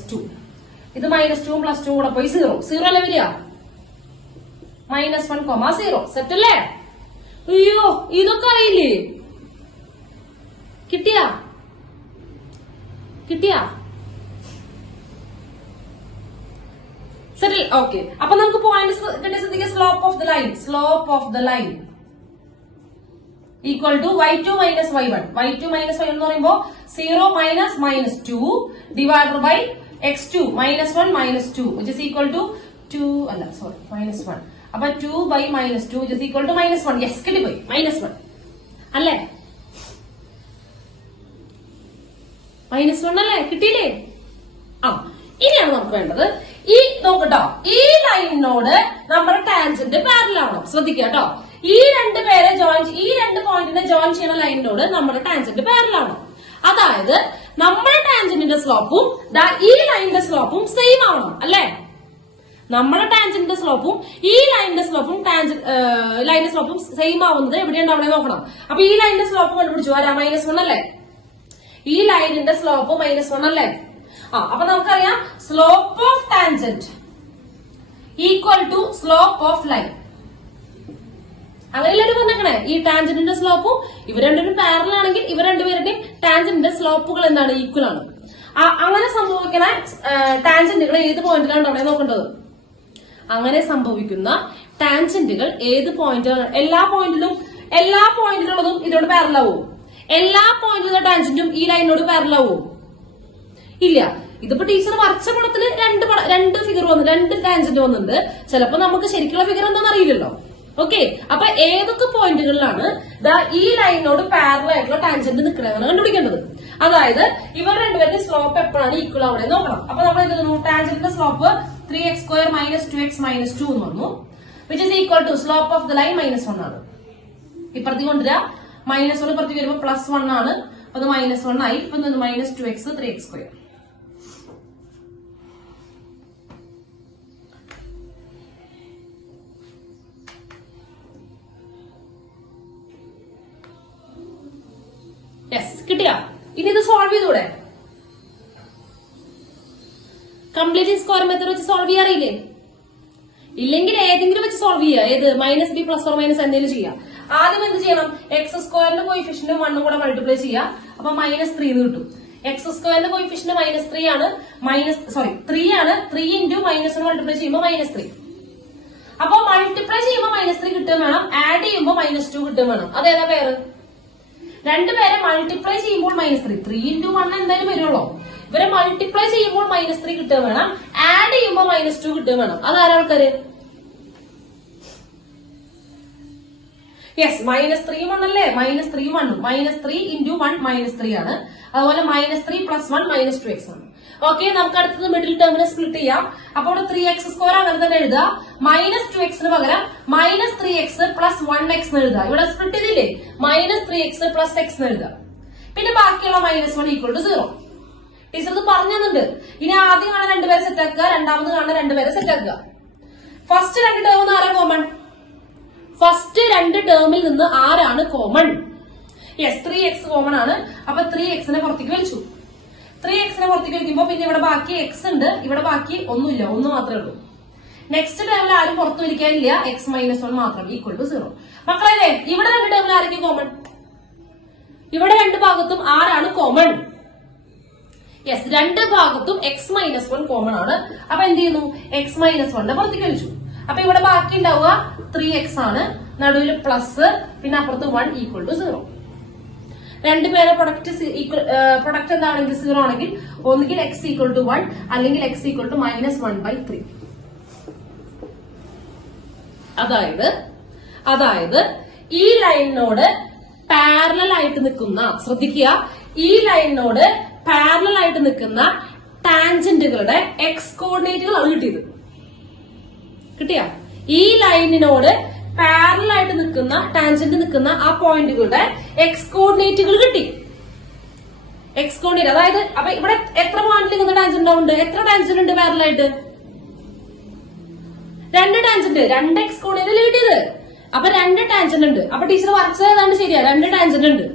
2. ഇത് -2 + 2 കൂടെ പോയി 0 അല്ലേ വരിക? -1, 0. സെറ്റ് അല്ലേ? അയ്യോ, ഇതൊക്കെ അറിയില്ലേ? കിട്ടിയാ? സെറ്റിൽ. ഓക്കെ. അപ്പൊ നമുക്ക് പോയിന്റ് ശ്രദ്ധിക്കുക. Slope of the line equal to y2 - y1. y2 - y1 എന്ന് പറയുമ്പോ 0 -2 divided by x2 -1 -2 which is equal to 2 അല്ല സോറി -1. അപ്പൊ 2/-2 which is equal to -1. Yes, കിട്ടിപ്പോയി. -1 അല്ലേ? -1 അല്ലേ? കിട്ടിയില്ലേ? ഇനിയാണ് നമുക്ക് വേണ്ടത് നോക്കട്ടോ, ഈ ലൈനിനോട് നമ്മുടെ ടാൻജന്റ് പാരലൽ ആവണം. ശ്രദ്ധിക്കുക കേട്ടോ. ഈ രണ്ട് പോയിന്റിനെ ജോയിൻ ചെയ്യുന്ന ലൈനിനോട് നമ്മുടെ ടാൻജന്റ് പാരലൽ ആവണം. അതായത് നമ്മുടെ ടാൻജന്റിന്റെ സ്ലോപ്പും ഈ ലൈനിന്റെ സ്ലോപ്പും സെയിം ആവണം, അല്ലെ? നമ്മുടെ ടാൻജന്റിന്റെ സ്ലോപ്പും ഈ ലൈനിന്റെ സ്ലോപ്പും സെയിം ആവുന്നത് എവിടെയാണ് അവിടെ നോക്കണം. അപ്പൊ ഈ ലൈനിന്റെ സ്ലോപ്പ് കണ്ടുപിടിച്ചു. അല്ല, -1 അല്ലേ? ഈ ലൈനിന്റെ സ്ലോപ്പ് -1 അല്ലേ? അപ്പൊ നമുക്കറിയാം slope of tangent equal to slope of line. അങ്ങനെയല്ലേ പറഞ്ഞേക്കണേ? ഈ ടാൻജന്റിന്റെ സ്ലോപ്പും ഇവർ രണ്ടുപേരും പാരലൽ ആണെങ്കിൽ ഇവർ രണ്ടുപേരുടെയും ടാൻജന്റിന്റെ സ്ലോപ്പുകൾ എന്താണ്? ഈക്വൽ ആണ്. അങ്ങനെ സംഭവിക്കുന്ന ടാൻജന്റുകൾ ഏത് പോയിന്റിലാണ് അവിടെ നോക്കേണ്ടത്? അങ്ങനെ സംഭവിക്കുന്ന ടാൻജന്റുകൾ ഏത് പോയിന്റിലാണ്? എല്ലാ പോയിന്റിലുള്ളതും ഇതിനോട് പാരലാവോ? എല്ലാ പോയിന്റിലുള്ള ടാൻജന്റും ഈ ലൈനിനോട് പാരലാവോ? ഇല്ല. ഇതിപ്പോ ടീച്ചർ വരച്ച പടത്തില് രണ്ട് ഫിഗർ വന്നു, രണ്ട് ടാൻജന്റ് വന്നിട്ടുണ്ട്. ചിലപ്പോ നമുക്ക് ശരിക്കുള്ള ഫിഗർ എന്താണെന്ന് അറിയില്ലല്ലോ. ഓക്കെ, അപ്പൊ ഏതൊക്കെ പോയിന്റുകളിലാണ് ഈ ലൈനിനോട് പാരലൽ ആയിട്ടുള്ള ടാൻജന്റ് നിൽക്കണമെന്നാണ് കണ്ടുപിടിക്കേണ്ടത്. അതായത് ഇവർ രണ്ടുപേരുടെ സ്ലോപ്പ് എപ്പോഴാണ് ഈക്വൽ ആവണേ നോക്കണം. അപ്പൊ നമ്മൾ എന്ത് ചെയ്യുന്നു? ടാൻജന്റിന്റെ സ്ലോപ്പ് 3x² - 2x - 2 എന്ന് വന്നു, which is equal to slope of the line -1 ആണ്. ഇപ്പുറത്തേക്ക് കൊണ്ടുവരാ, -1 ഇപ്പുറത്തേക്ക് വരുമ്പോ +1 ആണ്. അത് -1 ആയി. ഇപ്പൊ -2x 3x². യെസ്, കിട്ടിയ? ഇനി ഇത് സോൾവ് ചെയ്തൂടെ? കംപ്ലീറ്റ് സ്ക്വയർ മെത്തേഡ് വെച്ച് സോൾവ് ചെയ്യാറില്ലേ? ഇല്ലെങ്കിൽ ഏതെങ്കിലും വെച്ച് സോൾവ് ചെയ്യുക. ഏത്? -b +or - എന്തെങ്കിലും ചെയ്യാം. ആദ്യം എന്ത് ചെയ്യണം? x² കോയിഫിഷ്യന്റും 1 കൂടെ മൾട്ടിപ്ലൈ ചെയ്യാം. അപ്പൊ -3 കിട്ടും. x² കോയിഫിഷ്യന്റ് -3 ആണ്. 3 ആണ്. 3 × -1 മൾട്ടിപ്ലൈ ചെയ്യുമ്പോൾ -3. അപ്പൊ മൾട്ടിപ്ലൈ ചെയ്യുമ്പോൾ -3 കിട്ടുകയും വേണം, ആഡ് ചെയ്യുമ്പോൾ -2 കിട്ടുകയും വേണം. അതേതാ പേര്? രണ്ടുപേരെ മൾട്ടിപ്ലൈ ചെയ്യുമ്പോൾ -3. 3 × 1 എന്തായാലും വരുള്ളൂ. ഇവരെ മൾട്ടിപ്ലൈ ചെയ്യുമ്പോൾ -3 കിട്ടുക വേണം, ആഡ് ചെയ്യുമ്പോൾ -2 കിട്ടുക വേണം. അതാരാൾക്കാര്? യെസ്, -3 1 അല്ലേ? -3 1 -3 × 1 -3 ആണ്. അതുപോലെ -3 + 1 -2x ആണ്. ഓക്കെ, നമുക്ക് അടുത്തത് മിഡിൽ ടേമിനെ സ്പ്ലിറ്റ് ചെയ്യാം. അപ്പോൾ 3x² അങ്ങനെ തന്നെ എഴുതുക. -2x പകരം -3x + 1x എഴുതുക. ഇവിടെ സ്പ്ലിറ്റ് ചെയ്തില്ലേ? -3x + x എഴുതുക. പിന്നെ ബാക്കിയുള്ള -1 = 0. ടീച്ചർ ഇത് പറഞ്ഞു തന്നിട്ടുണ്ട്. ഇനി ആദ്യം കാണാൻ രണ്ടുപേരെ സെറ്റ് ആക്കുക, രണ്ടാമത് കാണാൻ രണ്ടുപേരെ സെറ്റ് ആക്കുക. ഫസ്റ്റ് രണ്ട് ടേമിൽ ആരാ കോമൺ? ഫസ്റ്റ് രണ്ട് ടേമിൽ നിന്ന് ആരാണ് കോമൺ? യെസ്, 3x കോമൺ ആണ്. അപ്പൊ 3x പുറത്തേക്ക് വലിച്ചു. 3x പുറത്തേക്ക് വലിക്കുമ്പോൾ പിന്നെ ഇവിടെ ബാക്കി x ഉണ്ട്, ഇവിടെ ബാക്കി ഒന്നുമില്ല, 1 മാത്രമേ ഉള്ളൂ. നെക്സ്റ്റ് ടേമിൽ ആരും പുറത്തു വലിക്കാനില്ല, x - 1 മാത്രം = 0. മക്കളെ, ഇവിടെ രണ്ട് ടേമിൽ ആരൊക്കെ കോമൺ? ഇവിടെ രണ്ട് ഭാഗത്തും ആരാണ് കോമൺ? യെസ്, രണ്ട് ഭാഗത്തും x - 1 കോമൺ ആണ്. അപ്പൊ എന്ത് ചെയ്യുന്നു? x - 1 പുറത്തേക്ക് വലിച്ചു. അപ്പൊ ഇവിടെ ബാക്കി ഉണ്ടാവുക 3x ആണ്. നടുവിൽ പ്ലസ്, പിന്നെ അപ്പുറത്ത് 1 = 0. രണ്ടുപേരെ പ്രൊഡക്റ്റ് എന്താണെങ്കിൽ 0 ആണെങ്കിൽ ഒന്നുകിൽ x = 1 അല്ലെങ്കിൽ x = -1/3. അതായത് ഈ ലൈനിനോട് പാരലൽ ആയിട്ട് നിൽക്കുന്ന, ശ്രദ്ധിക്കുക, ഈ ലൈനിനോട് പാരലൽ ആയിട്ട് നിൽക്കുന്ന ടാൻജന്റുകളുടെ എക്സ് കോർഡിനേറ്റുകളാണ് കിട്ടിയത്. കിട്ടിയ? ഈ ലൈനിനോട് പാരലൽ ആയിട്ട് നിൽക്കുന്ന ടാൻജന്റ് നിൽക്കുന്ന ആ പോയിന്റുകളുടെ എക്സ് കോർഡിനേറ്റുകൾ കിട്ടി. എക്സ് കോർഡിനേറ്റ് അതായത് അപ്പൊ ഇവിടെ എത്ര പോയിന്റിൽ നിൽക്കുന്ന ടാൻജന്റ് ഉണ്ടാവുന്നുണ്ട്? എത്ര ടാൻജന്റ് ഉണ്ട് പാരലൽ ആയിട്ട്? രണ്ട് ടാൻജന്റ്, രണ്ട് എക്സ് കോർഡിനേറ്റ് കിട്ടിയത്. അപ്പൊ രണ്ട് ടാൻജന്റ് ഉണ്ട്. അപ്പൊ ടീച്ചർ വരച്ചത് ഏതാണ്ട് ശരിയാ, രണ്ട് ടാൻജന്റ് ഉണ്ട്.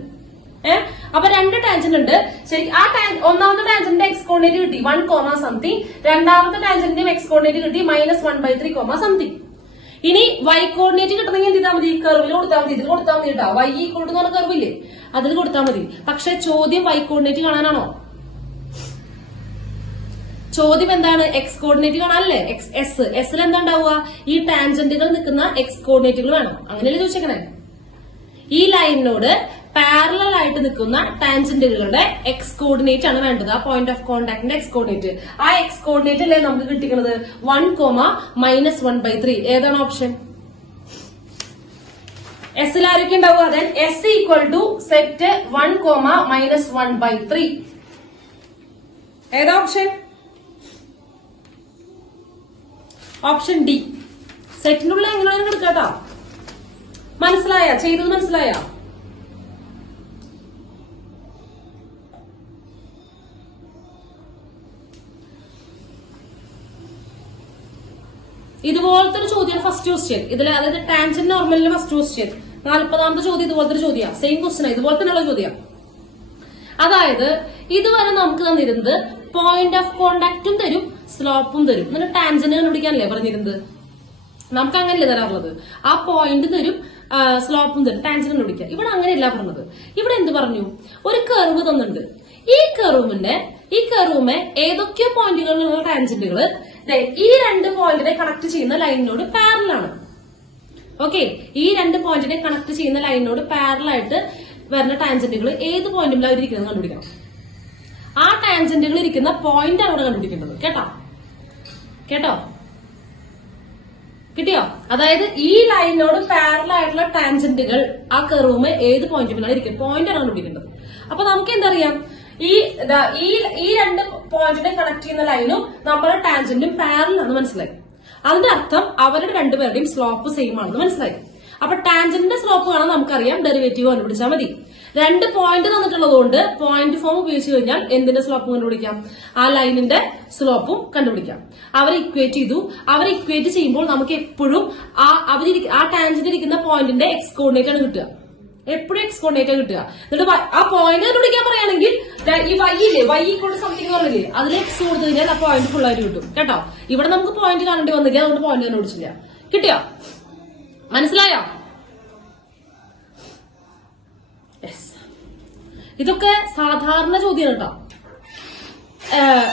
അപ്പൊ രണ്ട് ടാൻജന്റ് ഉണ്ട്. ശരി, ആ ഒന്നാമത്തെ ടാൻജന്റിന്റെ എക്സ് കോർഡിനേറ്റ് കിട്ടി 1, സംതിങ്. രണ്ടാമത്തെ ടാൻജന്റിന്റെ എക്സ് കോർഡിനേറ്റ് കിട്ടി -1/3, സംതിങ്. ഇനി y കോർഡിനേറ്റ് കിട്ടണമെങ്കിൽ എന്ത് ചെയ്താൽ മതി? കർവിൽ കൊടുത്താൽ മതി, ഇതിൽ കൊടുത്താൽ മതി കേട്ടോ. y = എന്ന് പറഞ്ഞ കർവില്ലേ, അതിൽ കൊടുത്താൽ മതി. പക്ഷെ ചോദ്യം y കോർഡിനേറ്റ് കാണാനാണോ? ചോദ്യം എന്താണ്? എക്സ് കോർഡിനേറ്റ് കാണാനല്ലേ? എസിൽ എന്താ ഉണ്ടാവുക? ഈ ടാൻജന്റുകൾ നിൽക്കുന്ന എക്സ് കോർഡിനേറ്റുകൾ വേണം. അങ്ങനെയല്ലേ ചോദിച്ചേക്കണേ? ഈ ലൈനിനോട് പാരലൽ ആയിട്ട് നിൽക്കുന്ന ടാൻജന്റുകളുടെ എക്സ് കോർഡിനേറ്റ് ആണ് വേണ്ടത്. ആ പോയിന്റ് ഓഫ് കോൺടാക്ടിന്റെ എക്സ് കോർഡിനേറ്റ്. ആ എക്സ് കോർഡിനേറ്റ് അല്ലേ നമുക്ക് കിട്ടിക്കുന്നത് 1, -1/3. ഏതാണ് ഓപ്ഷൻ? എസിൽ ആരൊക്കെ ഉണ്ടാവുക? Then S = set 1, -1/3. ഏതാ ഓപ്ഷൻ? Option D. സെറ്റിനുള്ള എങ്ങനെയാണ് എടുക്കാട്ടോ? മനസ്സിലായ? ചെയ്തത് മനസ്സിലായ? ഇതുപോലത്തെ ഒരു ചോദ്യമാണ് ഫസ്റ്റ് ക്വസ്റ്റ്യൻ. ഇതിൽ അതായത് ടാൻജന്റ് നോർമലിന്റെ ഫസ്റ്റ് ക്വസ്റ്റ്യൻ 40ാമത്തെ ചോദ്യം ഇതുപോലത്തെ ഒരു ചോദ്യം. സെയിം ക്വസ്റ്റ്യൻ, ഇതുപോലെ തന്നെയുള്ള ചോദ്യം. അതായത് ഇതുവരെ നമുക്ക് തന്നിരുന്നത് പോയിന്റ് ഓഫ് കോണ്ടാക്റ്റും തരും, സ്ലോപ്പും തരും. എന്നിട്ട് ടാൻജന്റ് കണ്ടുപിടിക്കാനല്ലേ പറഞ്ഞിരുന്നത്? നമുക്ക് അങ്ങനെയല്ലേ തരാറുള്ളത്? ആ പോയിന്റ് തരും, സ്ലോപ്പും തരും, ടാൻജന്റ് കണ്ടുപിടിക്കുക. ഇവിടെ അങ്ങനെയല്ല പറഞ്ഞത്. ഇവിടെ എന്ത് പറഞ്ഞു? ഒരു കർവ് തന്നിട്ടുണ്ട്. ഈ കർവുമേ ഏതൊക്കെയോ പോയിന്റുകളിലുള്ള ടാൻജന്റുകള് ഈ രണ്ട് പോയിന്റിനെ കണക്ട് ചെയ്യുന്ന ലൈനിനോട് പാരലൽ ആണ്. ഓക്കെ, ഈ രണ്ട് പോയിന്റിനെ കണക്ട് ചെയ്യുന്ന ലൈനിനോട് പാരലൽ ആയിട്ട് വരുന്ന ടാൻജന്റുകൾ ഏത് പോയിന്റിലും അവർ ഇരിക്കുന്നത് കണ്ടുപിടിക്കണം. ആ ടാൻജന്റുകൾ ഇരിക്കുന്ന പോയിന്റ് ആണ് ഇവിടെ കണ്ടുപിടിക്കേണ്ടത്. കേട്ടോ കേട്ടോ കിട്ടിയോ? അതായത് ഈ ലൈനിനോട് പാരലൽ ആയിട്ടുള്ള ടാൻജന്റുകൾ ആ കർവുമേ ഏത് പോയിന്റിലാണ് ഇരിക്കുന്നത്, പോയിന്റ് ആണ് കണ്ടുപിടിക്കേണ്ടത്. അപ്പൊ നമുക്ക് എന്തറിയാം, ഈ രണ്ട് പോയിന്റിനെ കണക്ട് ചെയ്യുന്ന ലൈനും നമ്മുടെ ടാൻജന്റും പാരലൽ ആണെന്ന് മനസ്സിലായി. അതിന്റെ അർത്ഥം അവരുടെ രണ്ടുപേരുടെയും സ്ലോപ്പ് സെയിം ആണെന്ന് മനസ്സിലായി. അപ്പൊ ടാൻജന്റിന്റെ സ്ലോപ്പ് കാണാൻ നമുക്കറിയാം, ഡെറിവേറ്റീവ് കണ്ടുപിടിച്ചാൽ മതി. രണ്ട് പോയിന്റ് തന്നിട്ടുള്ളതുകൊണ്ട് പോയിന്റ് ഫോം ഉപയോഗിച്ച് കഴിഞ്ഞാൽ എന്തിന്റെ സ്ലോപ്പും കണ്ടുപിടിക്കാം, ആ ലൈനിന്റെ സ്ലോപ്പും കണ്ടുപിടിക്കാം. അവരെ ഇക്വേറ്റ് ചെയ്തു. അവരെ ഇക്വേറ്റ് ചെയ്യുമ്പോൾ നമുക്ക് എപ്പോഴും ആ ടാൻജന്റ് ഇരിക്കുന്ന പോയിന്റിന്റെ എക്സ് കോർഡിനേറ്റ് ആണ് കിട്ടുക. എപ്പോഴും എക്സ് കോർഡിനേറ്റ് കിട്ടുക. എന്നിട്ട് ആ പോയിന്റ് കണ്ടുപിടിക്കാൻ പറയുകയാണെങ്കിൽ ഈ വൈ ഇല്ലേ, വൈ ഈക്വൾ സംതിങ് പറഞ്ഞില്ലേ, അതിൽ എക്സ് കൊടുത്തു കഴിഞ്ഞാൽ ആ പോയിന്റ് ഫുൾ ആയിട്ട് കിട്ടും. കേട്ടോ, ഇവിടെ നമുക്ക് പോയിന്റ് കാണേണ്ടി വന്നില്ല, അതുകൊണ്ട് പോയിന്റ് കണ്ടുപിടിച്ചില്ല. കിട്ടിയോ? മനസ്സിലായോ? ഇതൊക്കെ സാധാരണ ചോദ്യമാണ് കേട്ടോ.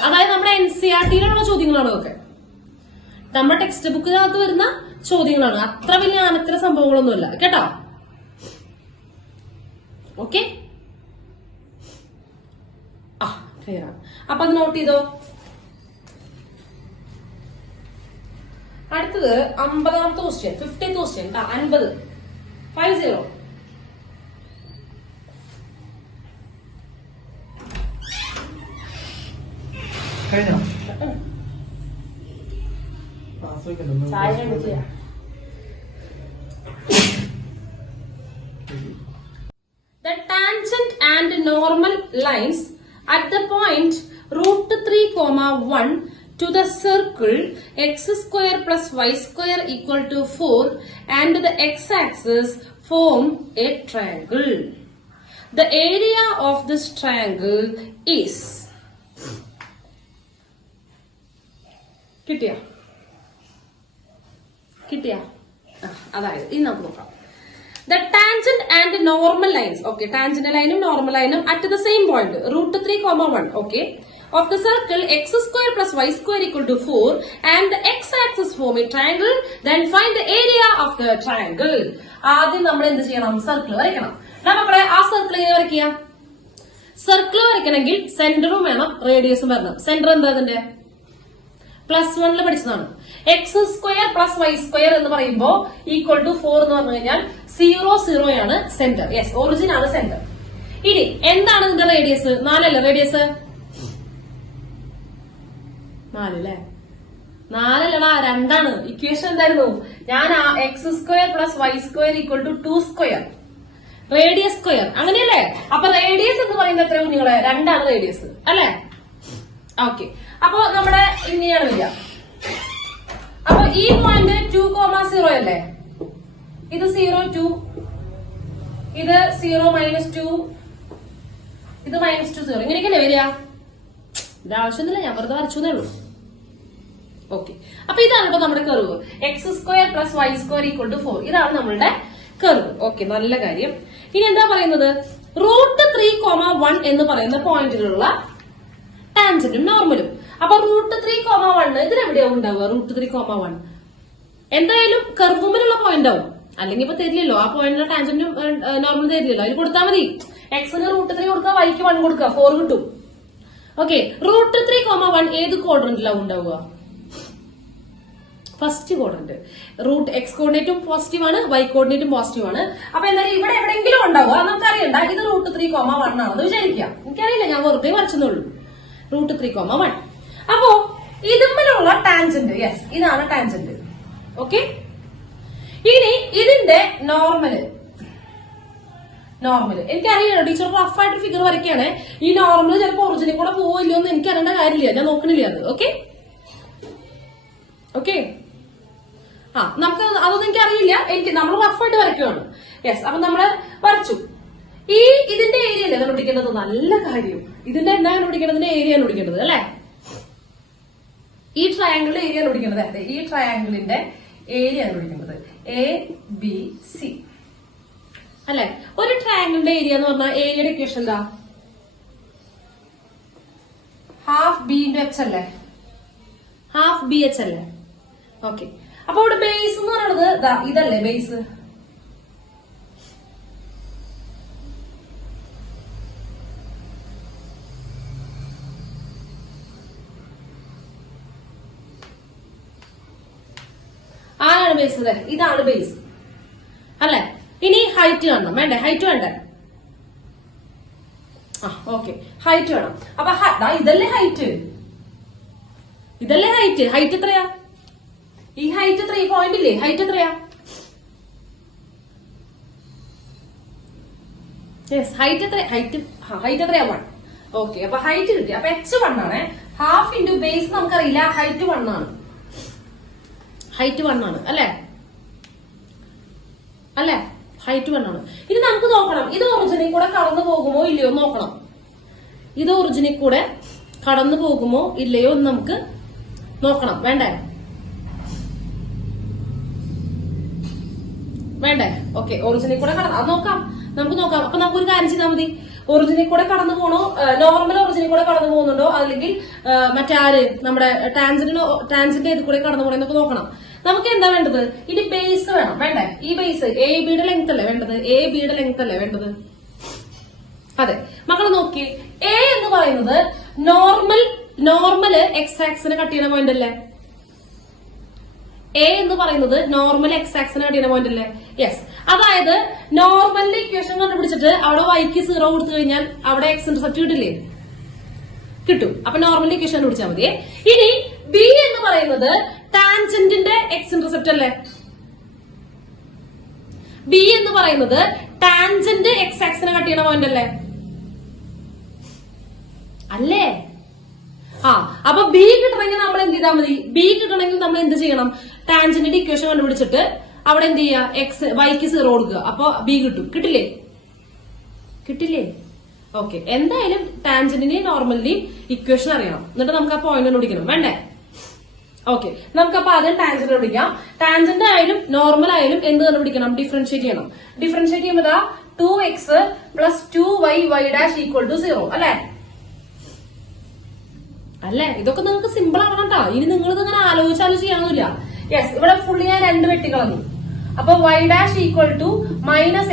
അതായത് നമ്മുടെ NCERT-യിലുള്ള ചോദ്യങ്ങളാണ് ഇതൊക്കെ. നമ്മുടെ ടെക്സ്റ്റ് ബുക്കിനകത്ത് വരുന്ന ചോദ്യങ്ങളാണ്. അത്ര വലിയ അനത്തര സംഭവങ്ങളൊന്നുമില്ല കേട്ടോ. ഓക്കെ, ക്ലിയർ ആണ്. അപ്പൊ അത് നോട്ട് ചെയ്തോ. അടുത്തത് 50ാമത്തെ question, 50th question. 50 50 The tangent and normal lines at the point √3, 1 to the circle x square plus y square equal to 4 and the x-axis form a triangle. The area of this triangle is. കിട്ടിയ അതായത് ഇത് നമുക്ക് നോക്കാം. The tangent and normal lines, okay, tangent ലൈനും normal ലൈനും at the same point √3, 1, okay, of the circle x square plus y square equal to 4 and the x-axis form a triangle. Then find the area of the triangle. ആദ്യം നമ്മൾ എന്ത് ചെയ്യണം, circle വരയ്ക്കണം. നമ്മളെ ആ circle എങ്ങനെ വരയ്ക്കുക? സർക്കിൾ വരയ്ക്കണമെങ്കിൽ സെന്ററും വേണം, റേഡിയസും വരണം. സെന്റർ എന്താ അതിന്റെ? +1 പഠിച്ചതാണ്. X square plus y square എന്ന് പറയുമ്പോൾ ഈക്വൽ ടു 4 എന്ന് പറഞ്ഞു കഴിഞ്ഞാൽ 0, 0 ആണ് സെന്റർ. യെസ്, ഒറിജിൻ ആണ് സെന്റർ. ഇനി എന്താണ് ഇതിന്റെ റേഡിയസ്? 4 അല്ലേ റേഡിയസ്? 4 അല്ലേ? 4 അല്ലടാ, 2 ആണ്. ഇക്വേഷൻ എന്തായിരുന്നു? ഞാൻ x square plus y square equal to 2 square, radius square, അങ്ങനെയല്ലേ? അപ്പൊ റേഡിയസ് എന്ന് പറയുന്നത് എത്രയോ നിങ്ങളെ? 2 ആണ് റേഡിയസ് അല്ലേ? ഓക്കെ, അപ്പൊ നമ്മുടെ ഇങ്ങനെയാണ് വരിക. അപ്പൊ ഈ പോയിന്റ് 2, 0 അല്ലേ? ഇത് 0, 2, ഇത് 0, -2, ഇത് -2, 0, ഇങ്ങനെയൊക്കെയല്ലേ വരിക? ഇത് ആവശ്യമൊന്നുമില്ല, ഞാൻ വെറുതെ വരച്ചേ ഉള്ളൂ. ഓക്കെ, അപ്പൊ ഇതാണ് കേട്ടോ നമ്മുടെ curve. X square plus y square equal to 4, ഇതാണ് നമ്മളുടെ കർവ്. ഓക്കെ, നല്ല കാര്യം. ഇനി എന്താ പറയുന്നത്? √3, 1 എന്ന് പറയുന്ന പോയിന്റിലുള്ള ടാൻജന്റും നോർമലും. അപ്പൊ √3, 1 ഇതിലെവിടെയാവും ഉണ്ടാവുക? √3, 1 എന്തായാലും കർവുമിലുള്ള പോയിന്റ് ആവും. അല്ലെങ്കിൽ ഇപ്പൊ തരില്ലല്ലോ, ആ പോയിന്റിലുള്ള ടാൻജന്റും നോർമൽ തരില്ലല്ലോ, അതിൽ കൊടുത്താൽ മതി. എക്സിന് √3 കൊടുക്കുക, വൈക്ക് 1 കൊടുക്കുക, 4 കിട്ടും. ഓക്കെ, √3, 1 ഏത് ക്വാഡ്രന്റിലാവും ഉണ്ടാവുക? First quadrant. എക്സ് കോർഡിനേറ്റും പോസിറ്റീവ് ആണ്, വൈ കോർഡിനേറ്റും പോസിറ്റീവ് ആണ്. അപ്പൊ എന്തായാലും ഇവിടെ എവിടെയെങ്കിലും ഉണ്ടാവുക, നമുക്ക് അറിയണ്ട. ഇത് √3, 1 ആണെന്ന് വിചാരിക്കാം. എനിക്കറിയില്ല, ഞാൻ വെറുതെ വരച്ചെന്നുള്ളൂ. √3, 1. അപ്പോ ഇതുമ്മിലുള്ള ടാൻജന്റ്, യെസ്, ഇതാണ് ടാൻജന്റ്. ഓക്കെ, ഇനി ഇതിന്റെ നോർമല് എനിക്കറിയില്ല. ടീച്ചർ റഫായിട്ട് ഫിഗർ വരയ്ക്കാണ്. ഈ നോർമൽ ചിലപ്പോൾ ഒറിജിനിൽ കൂടെ പോവില്ലോ എന്ന് എനിക്ക് അറിയേണ്ട കാര്യമില്ല, ഞാൻ നോക്കണില്ല അത്. ഓക്കെ ഓക്കെ, നമുക്ക് അതൊന്നും എനിക്ക് അറിയില്ല. നമ്മൾ റഫായിട്ട് വരയ്ക്കുവാണ്. യെസ്, അപ്പൊ നമ്മള് വരച്ചു. ഇതിന്റെ ഏരിയ അല്ലേ കണ്ടുപിടിക്കേണ്ടത്? നല്ല കാര്യം. ഇതിന്റെ എന്താ കണ്ടുപിടിക്കേണ്ടതിന്റെ ഏരിയ കണ്ടുപിടിക്കേണ്ടത് അല്ലെ? ഈ ട്രയാങ്കിളിന്റെ ഏരിയ കണ്ടുപിടിക്കേണ്ടത്. അതെ, ഈ ട്രയാങ്കിളിന്റെ ഏരിയ കണ്ടുപിടിക്കേണ്ടത് ABC അല്ലെ? ഒരു ട്രയാങ്കിളിന്റെ ഏരിയ എന്ന് പറഞ്ഞാൽ ഏരിയയുടെ ഇക്വേഷൻ എന്താ? ½ B × H അല്ലേ? ½ BH അല്ലേ? ഓക്കെ, അപ്പൊ ഇവിടെ ബേസ് എന്ന് പറയുന്നത് ഇതല്ലേ ബേസ്. ആരാണ് ബേസ്? ഇതാണ് ബേസ് അല്ലെ. ഇനി ഹൈറ്റ് കാണണം, വേണ്ടേ? ഹൈറ്റ് വേണ്ടേ? ഓക്കെ, ഹൈറ്റ് വേണം. അപ്പൊ ഇതല്ലേ ഹൈറ്റ്, ഇതല്ലേ ഹൈറ്റ്. ഹൈറ്റ് എത്രയാ? ഈ ഹൈറ്റ് എത്ര? ഈ പോയിന്റ് ഇല്ലേ, ഹൈറ്റ് എത്രയാ? യെസ്, ഹൈറ്റ് എത്ര? ഹൈറ്റ് എത്രയാ? 1. ഓക്കെ, അപ്പൊ ഹൈറ്റ് കിട്ടി. അപ്പൊ h1 ആണ്. ഹാഫ് ഇൻറ്റു ബേസ് നമുക്കറിയില്ല, ഹൈറ്റ് 1 ആണ്. ഹൈറ്റ് 1 ആണ് അല്ലെ, അല്ലെ? ഹൈറ്റ് 1 ആണ്. ഇനി നമുക്ക് നോക്കണം, ഇത് ഒറിജിനിൽ കൂടെ കടന്നു പോകുമോ ഇല്ലയോ നോക്കണം. ഇത് ഒറിജിനിൽ കൂടെ കടന്നു പോകുമോ ഇല്ലയോ എന്ന് നമുക്ക് നോക്കണം, വേണ്ടേ? വേണ്ടേ? ഓക്കെ, ഒറിജിനിൽ കൂടെ അത് നോക്കാം, നമുക്ക് നോക്കാം. അപ്പൊ നമുക്കൊരു കാര്യം ചെയ്താൽ മതി. ഒറിജിനിൽ കൂടെ കടന്നു പോകണോ, നോർമൽ ഒറിജിനിൽ കൂടെ കടന്നു പോകുന്നുണ്ടോ, അല്ലെങ്കിൽ മറ്റാര് നമ്മുടെ ടാൻജന്റ് ഇതിൽ കൂടെ കടന്നു പോകണമെന്നൊക്കെ നോക്കണം. നമുക്ക് എന്താ വേണ്ടത്? ഇനി ബേസ് വേണം, വേണ്ടേ? ഈ ബേസ് എ ബിയുടെ ലെങ്ത് അല്ലേ വേണ്ടത്? എ ബിയുടെ ലെങ്ത് അല്ലേ വേണ്ടത്? അതെ മക്കൾ നോക്കി, എ എന്ന് പറയുന്നത് നോർമല് എക്സ് ആക്സിന് കട്ട് ചെയ്യുന്ന പോയിന്റ് അല്ലേ? എ എന്ന് പറയുന്നത് നോർമൽ എക്സ് ആക്സിന് കട്ട് ചെയ്യുന്ന പോയിന്റ് അല്ലേ? യെസ്. അതായത് നോർമലിന്റെ ഇക്വേഷൻ കണ്ടുപിടിച്ചിട്ട് അവിടെ വൈക്ക് 0 കൊടുത്തു കഴിഞ്ഞാൽ അവിടെ എക്സ് ഇന്റർസെപ്റ്റ് കിട്ടില്ലേ? കിട്ടും. അപ്പൊ നോർമൽ ഇക്വേഷൻ കണ്ടുപിടിച്ചാൽ മതി. ഇനി ബി എന്ന് പറയുന്നത് ടാൻജന്റിന്റെ എക്സ് ഇന്റർസെപ്റ്റ് അല്ലേ? ബി എന്ന് പറയുന്നത് ടാൻജന്റ് എക്സ് ആക്സിനെ കട്ട് ചെയ്യുന്ന പോയിന്റ് അല്ലേ? അല്ലേ? അപ്പൊ ബി കിട്ടണമെങ്കിൽ നമ്മൾ എന്ത് ചെയ്താൽ മതി? ബി കിട്ടണമെങ്കിൽ നമ്മൾ എന്ത് ചെയ്യണം? ടാൻജന്റിന്റെ ഇക്വേഷൻ കണ്ടുപിടിച്ചിട്ട് അവിടെ എന്ത് ചെയ്യുക? എക്സ് വൈക്ക് 0 കൊടുക്കുക. അപ്പൊ ബി കിട്ടും. കിട്ടില്ലേ? കിട്ടില്ലേ? ഓക്കെ, എന്തായാലും ടാൻജന്റിന്റെയും നോർമലിന്റെയും ഇക്വേഷൻ അറിയണം. എന്നിട്ട് നമുക്ക് ആ പോയിന്റ് കണ്ടുപിടിക്കണം, വേണ്ടേ? ഓക്കെ, നമുക്കപ്പോ ആദ്യം ടാൻജന്റ് കണ്ടുപിടിക്കാം. ടാൻജന്റ് ആയാലും നോർമൽ ആയാലും എന്ത് കണ്ടുപിടിക്കണം? ഡിഫറൻഷിയേറ്റ് ചെയ്യണം. ഡിഫറൻഷിയേറ്റ് ചെയ്യുമ്പോൾ 2x + 2y y' = 0 അല്ലെ? അല്ലേ? ഇതൊക്കെ നിങ്ങൾക്ക് സിമ്പിൾ ആവണം കേട്ടോ. ഇനി നിങ്ങൾ ഇങ്ങനെ ആലോചിച്ചാലും ചെയ്യാനൊന്നുമില്ല. യെസ്, ഇവിടെ ഫുള്ളി ഞാൻ 2 വെട്ടി കളഞ്ഞു. അപ്പൊ y' =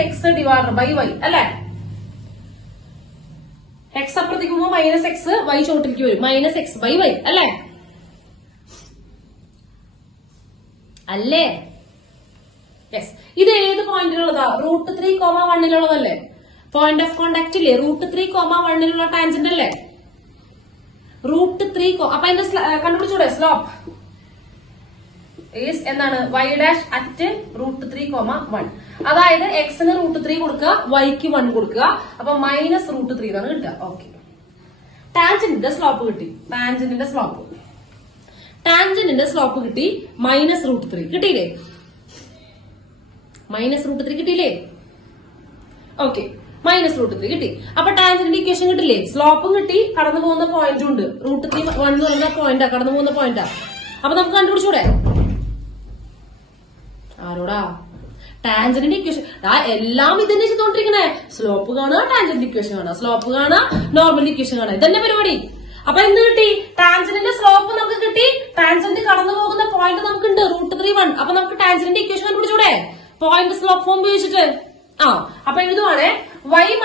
-x/y അല്ലെ? എക്സ് അപ്പുറത്തേക്കുമ്പോ -x, y ചോട്ടിലേക്ക് വരും. -x/y അല്ലേ? അല്ലേ? യെസ്. ഇത് ഏത് പോയിന്റിലുള്ളതാ? √3,1 പോയിന്റ് ഓഫ് കോണ്ടാക്ട് ഇല്ലേ? √3,1 ടാൻജന്റ് അല്ലേ? √3. അപ്പൊ അതിന്റെ കണ്ടുപിടിച്ചൂടെ? സ്ലോപ്പ് ഈസ് എന്താണ്? y' at √3,1. അതായത് എക്സിന് √3 കൊടുക്കുക, വൈക്ക് 1 കൊടുക്കുക. അപ്പൊ -√3 എന്നാണ് കിട്ടുക. ഓക്കെ, ടാൻജന്റിന്റെ സ്ലോപ്പ് കിട്ടി. ടാൻജന്റിന്റെ സ്ലോപ്പ് കിട്ടി -√3 കിട്ടിയില്ലേ? -√3 കിട്ടിയില്ലേ? ഓക്കെ, -√3 കിട്ടി. അപ്പൊ ടാൻജന്റിന്റെ ഇക്വേഷൻ കിട്ടില്ലേ? സ്ലോപ്പും കിട്ടി, കടന്നു പോകുന്ന പോയിന്റും ഉണ്ട്. √3 എന്ന് പറയുന്ന പോയിന്റാ, കടന്നു പോകുന്ന പോയിന്റാ. അപ്പൊ നമുക്ക് കണ്ടുപിടിച്ചൂടെ? ആരോടാ? ടാൻജന്റിന്റെ ഇക്വേഷൻ. എല്ലാം ഇതന്നെ ചെയ്തോണ്ടിരിക്കണേ. സ്ലോപ്പ് കാണുക, ടാൻജന്റ് ഇക്വേഷൻ കാണുക, സ്ലോപ്പ് കാണുക, നോർമൽ ഇക്വേഷൻ കാണുക, ഇതന്നെ പരിപാടി. അപ്പൊ എന്ത് കിട്ടി? ടാൻജന്റിന്റെ സ്ലോപ്പ് നമുക്ക് കിട്ടി, ടാൻജന്റ് കടന്നു പോകുന്ന പോയിന്റ് നമുക്കുണ്ട് √3,1. അപ്പൊ നമുക്ക് ടാൻജന്റിന്റെ ഇക്വേഷൻ കണ്ടുപിടിച്ചൂടെ? പോയിന്റ് സ്ലോപ്പ് ഫോം ഉപയോഗിച്ചിട്ട്. അപ്പൊ എഴുതുവാണേ, y -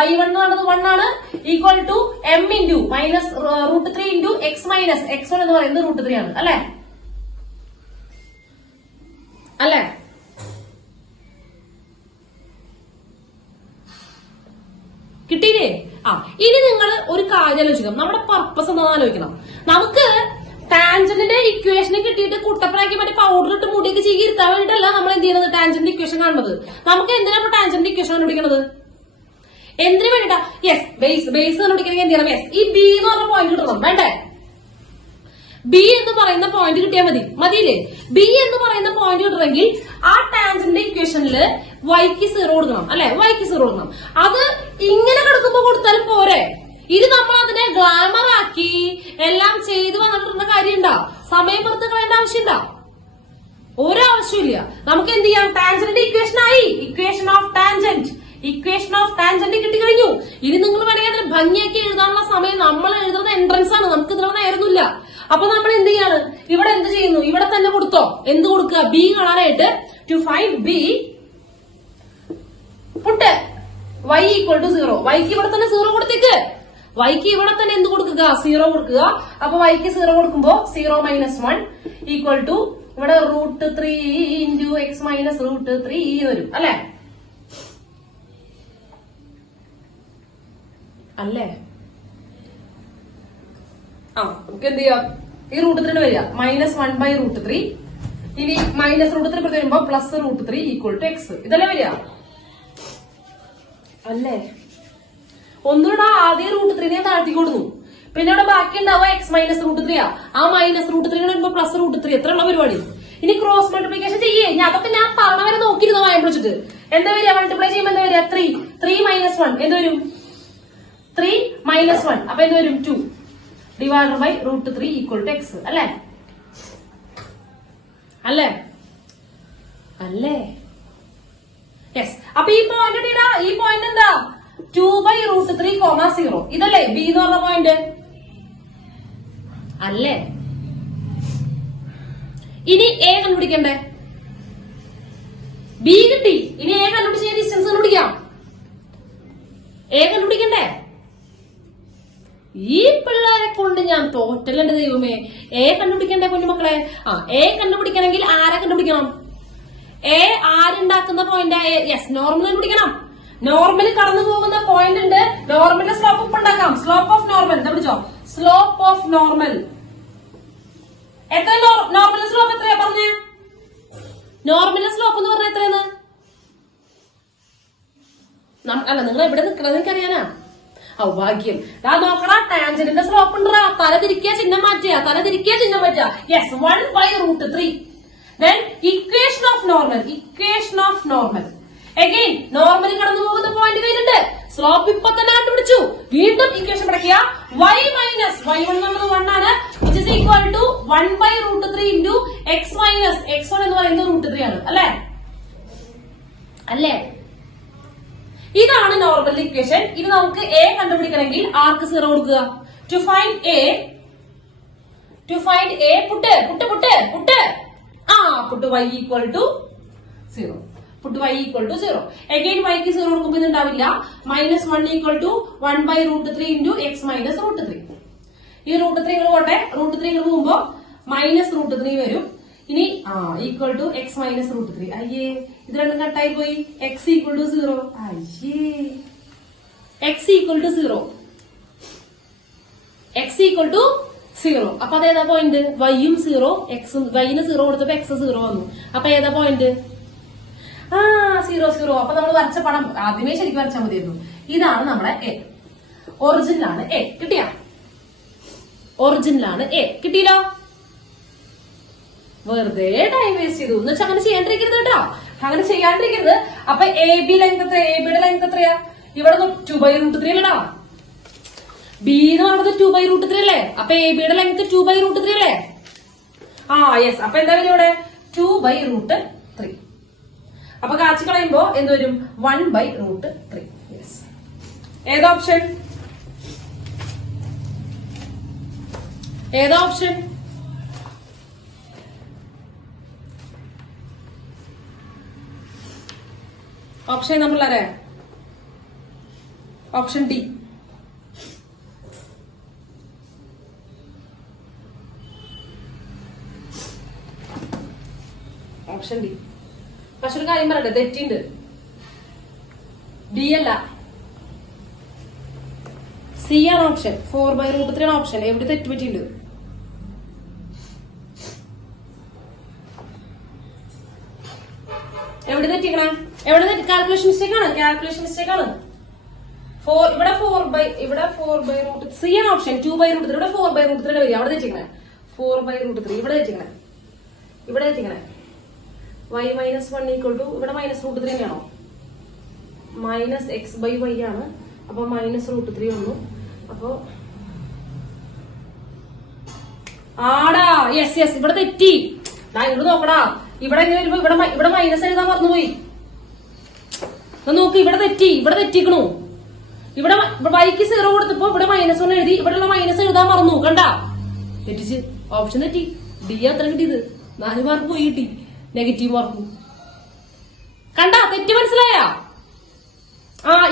y1 എന്നുള്ളത് 1 ആണ്, equal to m × -√3 × x - x1 എന്ന് പറയുന്നത് √3 ആണ് അല്ലെ? അല്ലേ? കിട്ടിയില്ലേ? ഇനി നിങ്ങൾ ഒരു കാര്യം ആലോചിക്കണം. നമ്മുടെ പർപ്പസ് എന്താണെന്ന് ആലോചിക്കണം. നമുക്ക് ടാൻജന്റിന്റെ ഇക്വേഷന് കിട്ടിയിട്ട് കുട്ടപ്പനാക്കി മറ്റേ പൗഡർ ഇട്ട് മുടിയൊക്കെ ചീകി ഇരുത്താൻ വേണ്ടിയിട്ടല്ല നമ്മൾ എന്ത് ചെയ്യുന്നത്? ടാൻജന്റ് ഇക്വേഷൻ കാണുന്നത്. നമുക്ക് എന്തിനാണ് ടാൻജന്റ് ഇക്വേഷൻ കണ്ടുപിടിക്കുന്നത്? എന്തിനു വേണ്ടിട്ടാ? യെസ്, ബേസ് കണ്ടുപിടിക്കണമെങ്കിൽ എന്ത് ചെയ്യണം? യെസ്, ഈ ബി എന്ന് പറഞ്ഞ പോയിന്റ് കിട്ടണം, വേണ്ടേ? ബി എന്ന് പറയുന്ന പോയിന്റ് കിട്ടിയാൽ മതിയില്ലേ? ബി എന്ന് പറയുന്ന പോയിന്റ് കിട്ടണമെങ്കിൽ ആ ടാൻജന്റ് ഇക്വേഷനിൽ വൈക്ക് 0 കൊടുക്കണം അല്ലെ? വൈക്ക് 0 കൊടുക്കണം. അത് ഇങ്ങനെ കിടക്കുമ്പോ കൊടുത്താലും പോരെ. ഇത് നമ്മൾ അതിനെ ഗ്ലാമർ ആക്കി എല്ലാം ചെയ്ത് വന്നിട്ടുള്ള കാര്യമുണ്ടോ? സമയം പുറത്ത് കളയേണ്ട ആവശ്യമുണ്ടോ? ഒരാവശ്യമില്ല. നമുക്ക് എന്ത് ചെയ്യാം? ടാൻജന്റ് ഇക്വേഷൻ ആയി. ഇക്വേഷൻ ഓഫ് ടാൻജന്റ് കിട്ടി കഴിഞ്ഞു. ഇനി നിങ്ങൾ വേണമെങ്കിൽ അതിന് ഭംഗിയാക്കി എഴുതാനുള്ള സമയം നമ്മൾ എഴുതുന്ന എൻട്രൻസ് ആണ്. നമുക്ക് ഇതിനുള്ള നേരമില്ല. അപ്പൊ നമ്മൾ എന്ത് ചെയ്യാണ്, ഇവിടെ എന്ത് ചെയ്യുന്നു, ഇവിടെ തന്നെ കൊടുത്തോ, എന്ത് കൊടുക്കുക, ബി കാണാനായിട്ട് to find b put y equal to 0. വൈക്ക് ഇവിടെ തന്നെ 0 കൊടുത്തേക്ക്, വൈക്ക് ഇവിടെ തന്നെ എന്ത് കൊടുക്കുക, 0 കൊടുക്കുക. അപ്പൊ വൈക്ക് 0 കൊടുക്കുമ്പോ 0 മൈനസ് 1 ഈക്വൽ ടു ഇവിടെ √3 ഇൻറ്റു എക്സ് മൈനസ് √3 വരും അല്ലെ, അല്ലേ? നമുക്ക് എന്ത് ചെയ്യാം, ഈ √3 വരിക -1/√3, ഇനി -√3 വരുമ്പോ +√3 ഈക്വൽ ടു എക്സ്, ഇതല്ലേ വരിക, അല്ലേ? ഒന്നുകൂടെ ആദ്യം √3 താഴ്ത്തി കൊടുന്നു, പിന്നെ ഇവിടെ ബാക്കി ഉണ്ടാവുക എക്സ് മൈനസ് √3 ആ -√3 വരുമ്പോ +√3 എത്രയുള്ള പരിപാടി. ഇനി ക്രോസ് മൾട്ടിപ്ലിക്കേഷൻ ചെയ്യേ, അതൊക്കെ ഞാൻ പറഞ്ഞവരെ നോക്കിയിരുന്നു വായം പിടിച്ചിട്ട്. എന്താ വരിക, മൾട്ടിപ്ലൈ ചെയ്യുമ്പോൾ എന്താ വരിക, 3 - 1 എന്ത് വരും, 3 - 1 അപ്പൊ എന്ത് വരും, 2 divided by √3 equal to x, അല്ലേ? അല്ലേ? അല്ലേ? യെസ്. അപ്പൊ ഈ പോയിന്റ് ഇടാ, ഈ പോയിന്റ് എന്താ, 2/√3, 0 ഇതല്ലേ ബി എന്ന് പറഞ്ഞ പോയിന്റ്, അല്ലേ? ഇനി എ കണ്ടുപിടിക്കണ്ടേ, ബി കിട്ടി, ഇനി എ കണ്ടുപിടിച്ച ഡിസ്റ്റൻസ് കണ്ടുപിടിക്കാം, എ കണ്ടുപിടിക്കണ്ടേ? ഈ പിള്ളേരെ കൊണ്ട് ഞാൻ തോറ്റല്ലേ ദൈവമേ. എ കണ്ടുപിടിക്കണ്ടേ കുഞ്ഞുമക്കളെ? എ കണ്ടുപിടിക്കണമെങ്കിൽ ആരെ കണ്ടുപിടിക്കണം, എ ആരുണ്ടാക്കുന്ന പോയിന്റ്, യെസ് നോർമൽ കണ്ടുപിടിക്കണം. നോർമൽ കടന്നു പോകുന്ന പോയിന്റ് ഉണ്ട്, നോർമലിന്റെ സ്ലോപ്പ് ഇപ്പൊ ഉണ്ടാക്കാം, സ്ലോപ്പ് ഓഫ് നോർമൽ എന്താ പിടിച്ചോ, സ്ലോപ്പ് ഓഫ് നോർമൽ എത്ര, നോർമലിന്റെ സ്ലോപ്പ് എത്രയാ പറഞ്ഞേ, നോർമലിന്റെ സ്ലോപ്പ് എന്ന് പറഞ്ഞാൽ എത്രയാണ്, അല്ല നിങ്ങൾ എവിടെ നിൽക്കണത് എനിക്കറിയാനാ, ഭാഗ്യം. നോക്കണ ടാൻജന്റിന്റെ സ്ലോപ്പ് ഉണ്ടാ, തല തിരിക്കുക ചിഹ്നം മാറ്റുക, തല തിരിക്കുക ചിഹ്നം മാറ്റുക, yes 1/√3. Then equation of normal, equation of normal. Again normal കടന്നു പോകുന്ന പോയിന്റ് കയ്യിലുണ്ട്, സ്ലോപ്പ് ഇപ്പൊ തന്നെ കണ്ടുപിടിച്ചു, വീണ്ടും ഇക്വേഷൻ പഠിക്കുക, y മൈനസ് y1 എന്നത് 1 ആണ്, which is equal to 1/√3 into x minus x1 എന്ന് പറയുന്നത് √3 ആണ്, അല്ലേ? അല്ലേ? ഇതാണ് നോർമൽ ഇക്വേഷൻ. ഇനി നമുക്ക് എ കണ്ടുപിടിക്കണമെങ്കിൽ ആർക്ക് 0 കൊടുക്കുക, to find a put put y equal to 0, put y equal to 0. Again വൈക്ക് 0 കൊടുക്കുമ്പോൾ ഇത് ഉണ്ടാവില്ല, -1 equal to 1/√3 into x minus √3. ഈ √3 പോട്ടെ, √3 പോകുമ്പോ -√3 വരും. ഇനി ഈക്വൽ ടു എക്സ് മൈനസ് √3. അയ്യേ ഇത് രണ്ടും കട്ടായി പോയി, എക്സ് ഈക്വൽ ടു 0. അയ്യേ x equal to 0, x equal to 0. അപ്പൊ അതേതാ പോയിന്റ്, വൈയും 0 എക്സും, വൈന് 0 കൊടുത്തപ്പോ എക്സ് 0 വന്നു. അപ്പൊ ഏതാ പോയിന്റ്, 0. അപ്പൊ നമ്മൾ വരച്ച പടം ആദ്യമേ ശരിക്കും വരച്ചാൽ മതിയായിരുന്നു. ഇതാണ് നമ്മുടെ എ, ഒറിജിനലാണ് എ, കിട്ടിയ ഒറിജിനലാണ് എ, കിട്ടിയില്ലോ. വെറുതെ ടൈം വേസ്റ്റ് ചെയ്തു എന്ന് വെച്ചാൽ അങ്ങനെ ചെയ്യാണ്ടിരിക്കരുത് കേട്ടോ, അങ്ങനെ ചെയ്യാണ്ടിരിക്കരുത്. അപ്പൊ എ ബി ലെങ്ത് എത്രയാ, എ ബിയുടെ ലെങ്ത് എത്രയാ, ഇവിടെ 2/√3 അല്ലടാ, ബി എന്ന് പറയുന്നത് 2/√3 അല്ലേ, അപ്പൊ എ ബിയുടെ ലെങ്ത് 2/√3 അല്ലേ, യെസ്. അപ്പൊ എന്താ വരും ഇവിടെ, 2/√3. അപ്പൊ കാച്ചി കളയുമ്പോ എന്ത് വരും, 1/√3. യെസ്. ഏതാ ഓപ്ഷൻ, ഏതാ ഓപ്ഷൻ, ഓപ്ഷൻ നമ്മളെ ഓപ്ഷൻ ഡി. Option D. പക്ഷെ ഒരു കാര്യം പറയട്ടെ, തെറ്റിണ്ട്, ഡി അല്ല, സി ആണ് ഓപ്ഷൻ, 4/√3 ആണ് ഓപ്ഷൻ. എവിടെ തെറ്റ് പറ്റിയിട്ടുണ്ട്, എവിടെ തെറ്റിക്കണേ, എവിടെ കാൽക്കുലേഷൻ മിസ്റ്റേക്ക് ആണ്, കാൽക്കുലേഷൻ മിസ്റ്റേക്ക് ആണ്. ഇവിടെ 4/√3 സി ആണ് ഓപ്ഷൻ, 2/√3 ഇവിടെ 4/√3 വരിക, അവിടെ തെറ്റിക്കണേ 4/√3, ഇവിടെ തെറ്റിക്കണേ, ഇവിടെ തെറ്റിക്കണേ. y -1 ഈക്വൽ ടു ഇവിടെ -√3 തന്നെയാണോ, -x/y ആണ്, അപ്പൊ -√3 വന്നു. അപ്പൊ ആടാ, യെസ് യെസ്, ഇവിടെ തെറ്റി. ഇവിടെ നോക്കടാ, ഇവിടെ എങ്ങനെ വരുമ്പോ ഇവിടെ മൈനസ് എഴുതാൻ മറന്നുപോയി. നോക്ക്, ഇവിടെ തെറ്റി, ഇവിടെ തെറ്റിക്കണു. ഇവിടെ വൈക്ക് 0 കൊടുത്തപ്പോ ഇവിടെ -1 എഴുതി, ഇവിടെ ഉള്ള മൈനസ് എഴുതാൻ മറന്നു, കണ്ടാ തെറ്റിച്ച്. ഓപ്ഷൻ തെറ്റി. ഡി അത്ര കിട്ടിയത്. 4 മാർക്ക് പോയി കിട്ടി. നെഗറ്റീവ് മാർക്ക് കണ്ടാ? തെറ്റ് മനസ്സിലായ?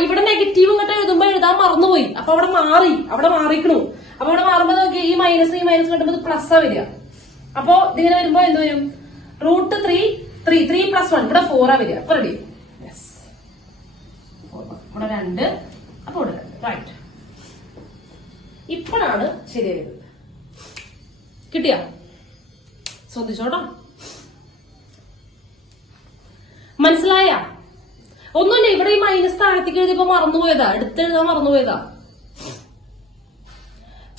ഇവിടെ നെഗറ്റീവ് ഇങ്ങോട്ട് എഴുതുമ്പോ എഴുതാൻ മറന്നുപോയി. അപ്പൊ അവിടെ മാറിക്കണു. അപ്പൊ അവിടെ മാറുമ്പോ നോക്കി ഈ മൈനസ് കിട്ടുമ്പോൾ പ്ലസ്സാ വരിക. അപ്പൊ ഇതിങ്ങനെ വരുമ്പോ എന്ത് വരും? √3 3+1 ഇവിടെ 4 ആ വരിക. അപ്പൊ റെഡി. ഇവിടെ 2 അപ്പൊ ഇവിടെ 2. റൈറ്റ്. ഇപ്പോഴാണ് ശരിയായത്. കിട്ടിയ? ശ്രദ്ധിച്ചോട്ടോ. മനസ്സിലായ? ഒന്നുമില്ല. ഇവിടെ ഈ മൈനസ് താഴത്തേക്ക് എഴുതിയപ്പോ മറന്നുപോയതാ. എടുത്തെഴുതാൻ മറന്നുപോയതാ.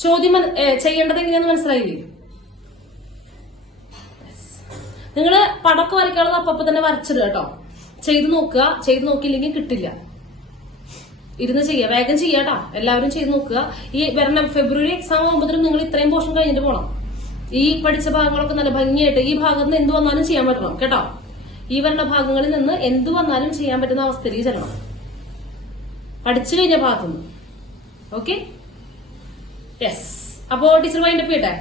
ചോദ്യം ചെയ്യേണ്ടത് എങ്ങനെയാന്ന് മനസ്സിലായില്ലേ? നിങ്ങള് പടക്ക് വരയ്ക്കാനുള്ളത് അപ്പൊ തന്നെ വരച്ചിടുക കേട്ടോ. ചെയ്ത് നോക്കുക. ചെയ്ത് നോക്കിയില്ലെങ്കിൽ കിട്ടില്ല. ഇരുന്ന് ചെയ്യുക. വേഗം ചെയ്യാട്ടോ. എല്ലാവരും ചെയ്ത് നോക്കുക. ഈ വരണം ഫെബ്രുവരി എക്സാം ആകുമ്പോഴത്തേനും നിങ്ങൾ ഇത്രയും പോർഷൻ കഴിഞ്ഞിട്ട് പോകണം. ഈ പഠിച്ച ഭാഗങ്ങളൊക്കെ നല്ല ഭംഗിയായിട്ട് ഈ ഭാഗത്ത് നിന്ന് എന്ത് വന്നാലും ചെയ്യാൻ പറ്റണം കേട്ടോ. ഈ വരുന്ന ഭാഗങ്ങളിൽ നിന്ന് എന്ത് വന്നാലും ചെയ്യാൻ പറ്റുന്ന അവസ്ഥയിലേക്ക് ചെല്ലണം. പഠിച്ചു കഴിഞ്ഞ ഭാഗത്തുനിന്ന്. ഓക്കെ? യെസ്. അപ്പോ ടീച്ചർ വൈൻഡപ്പ് ചെയ്യട്ടെ.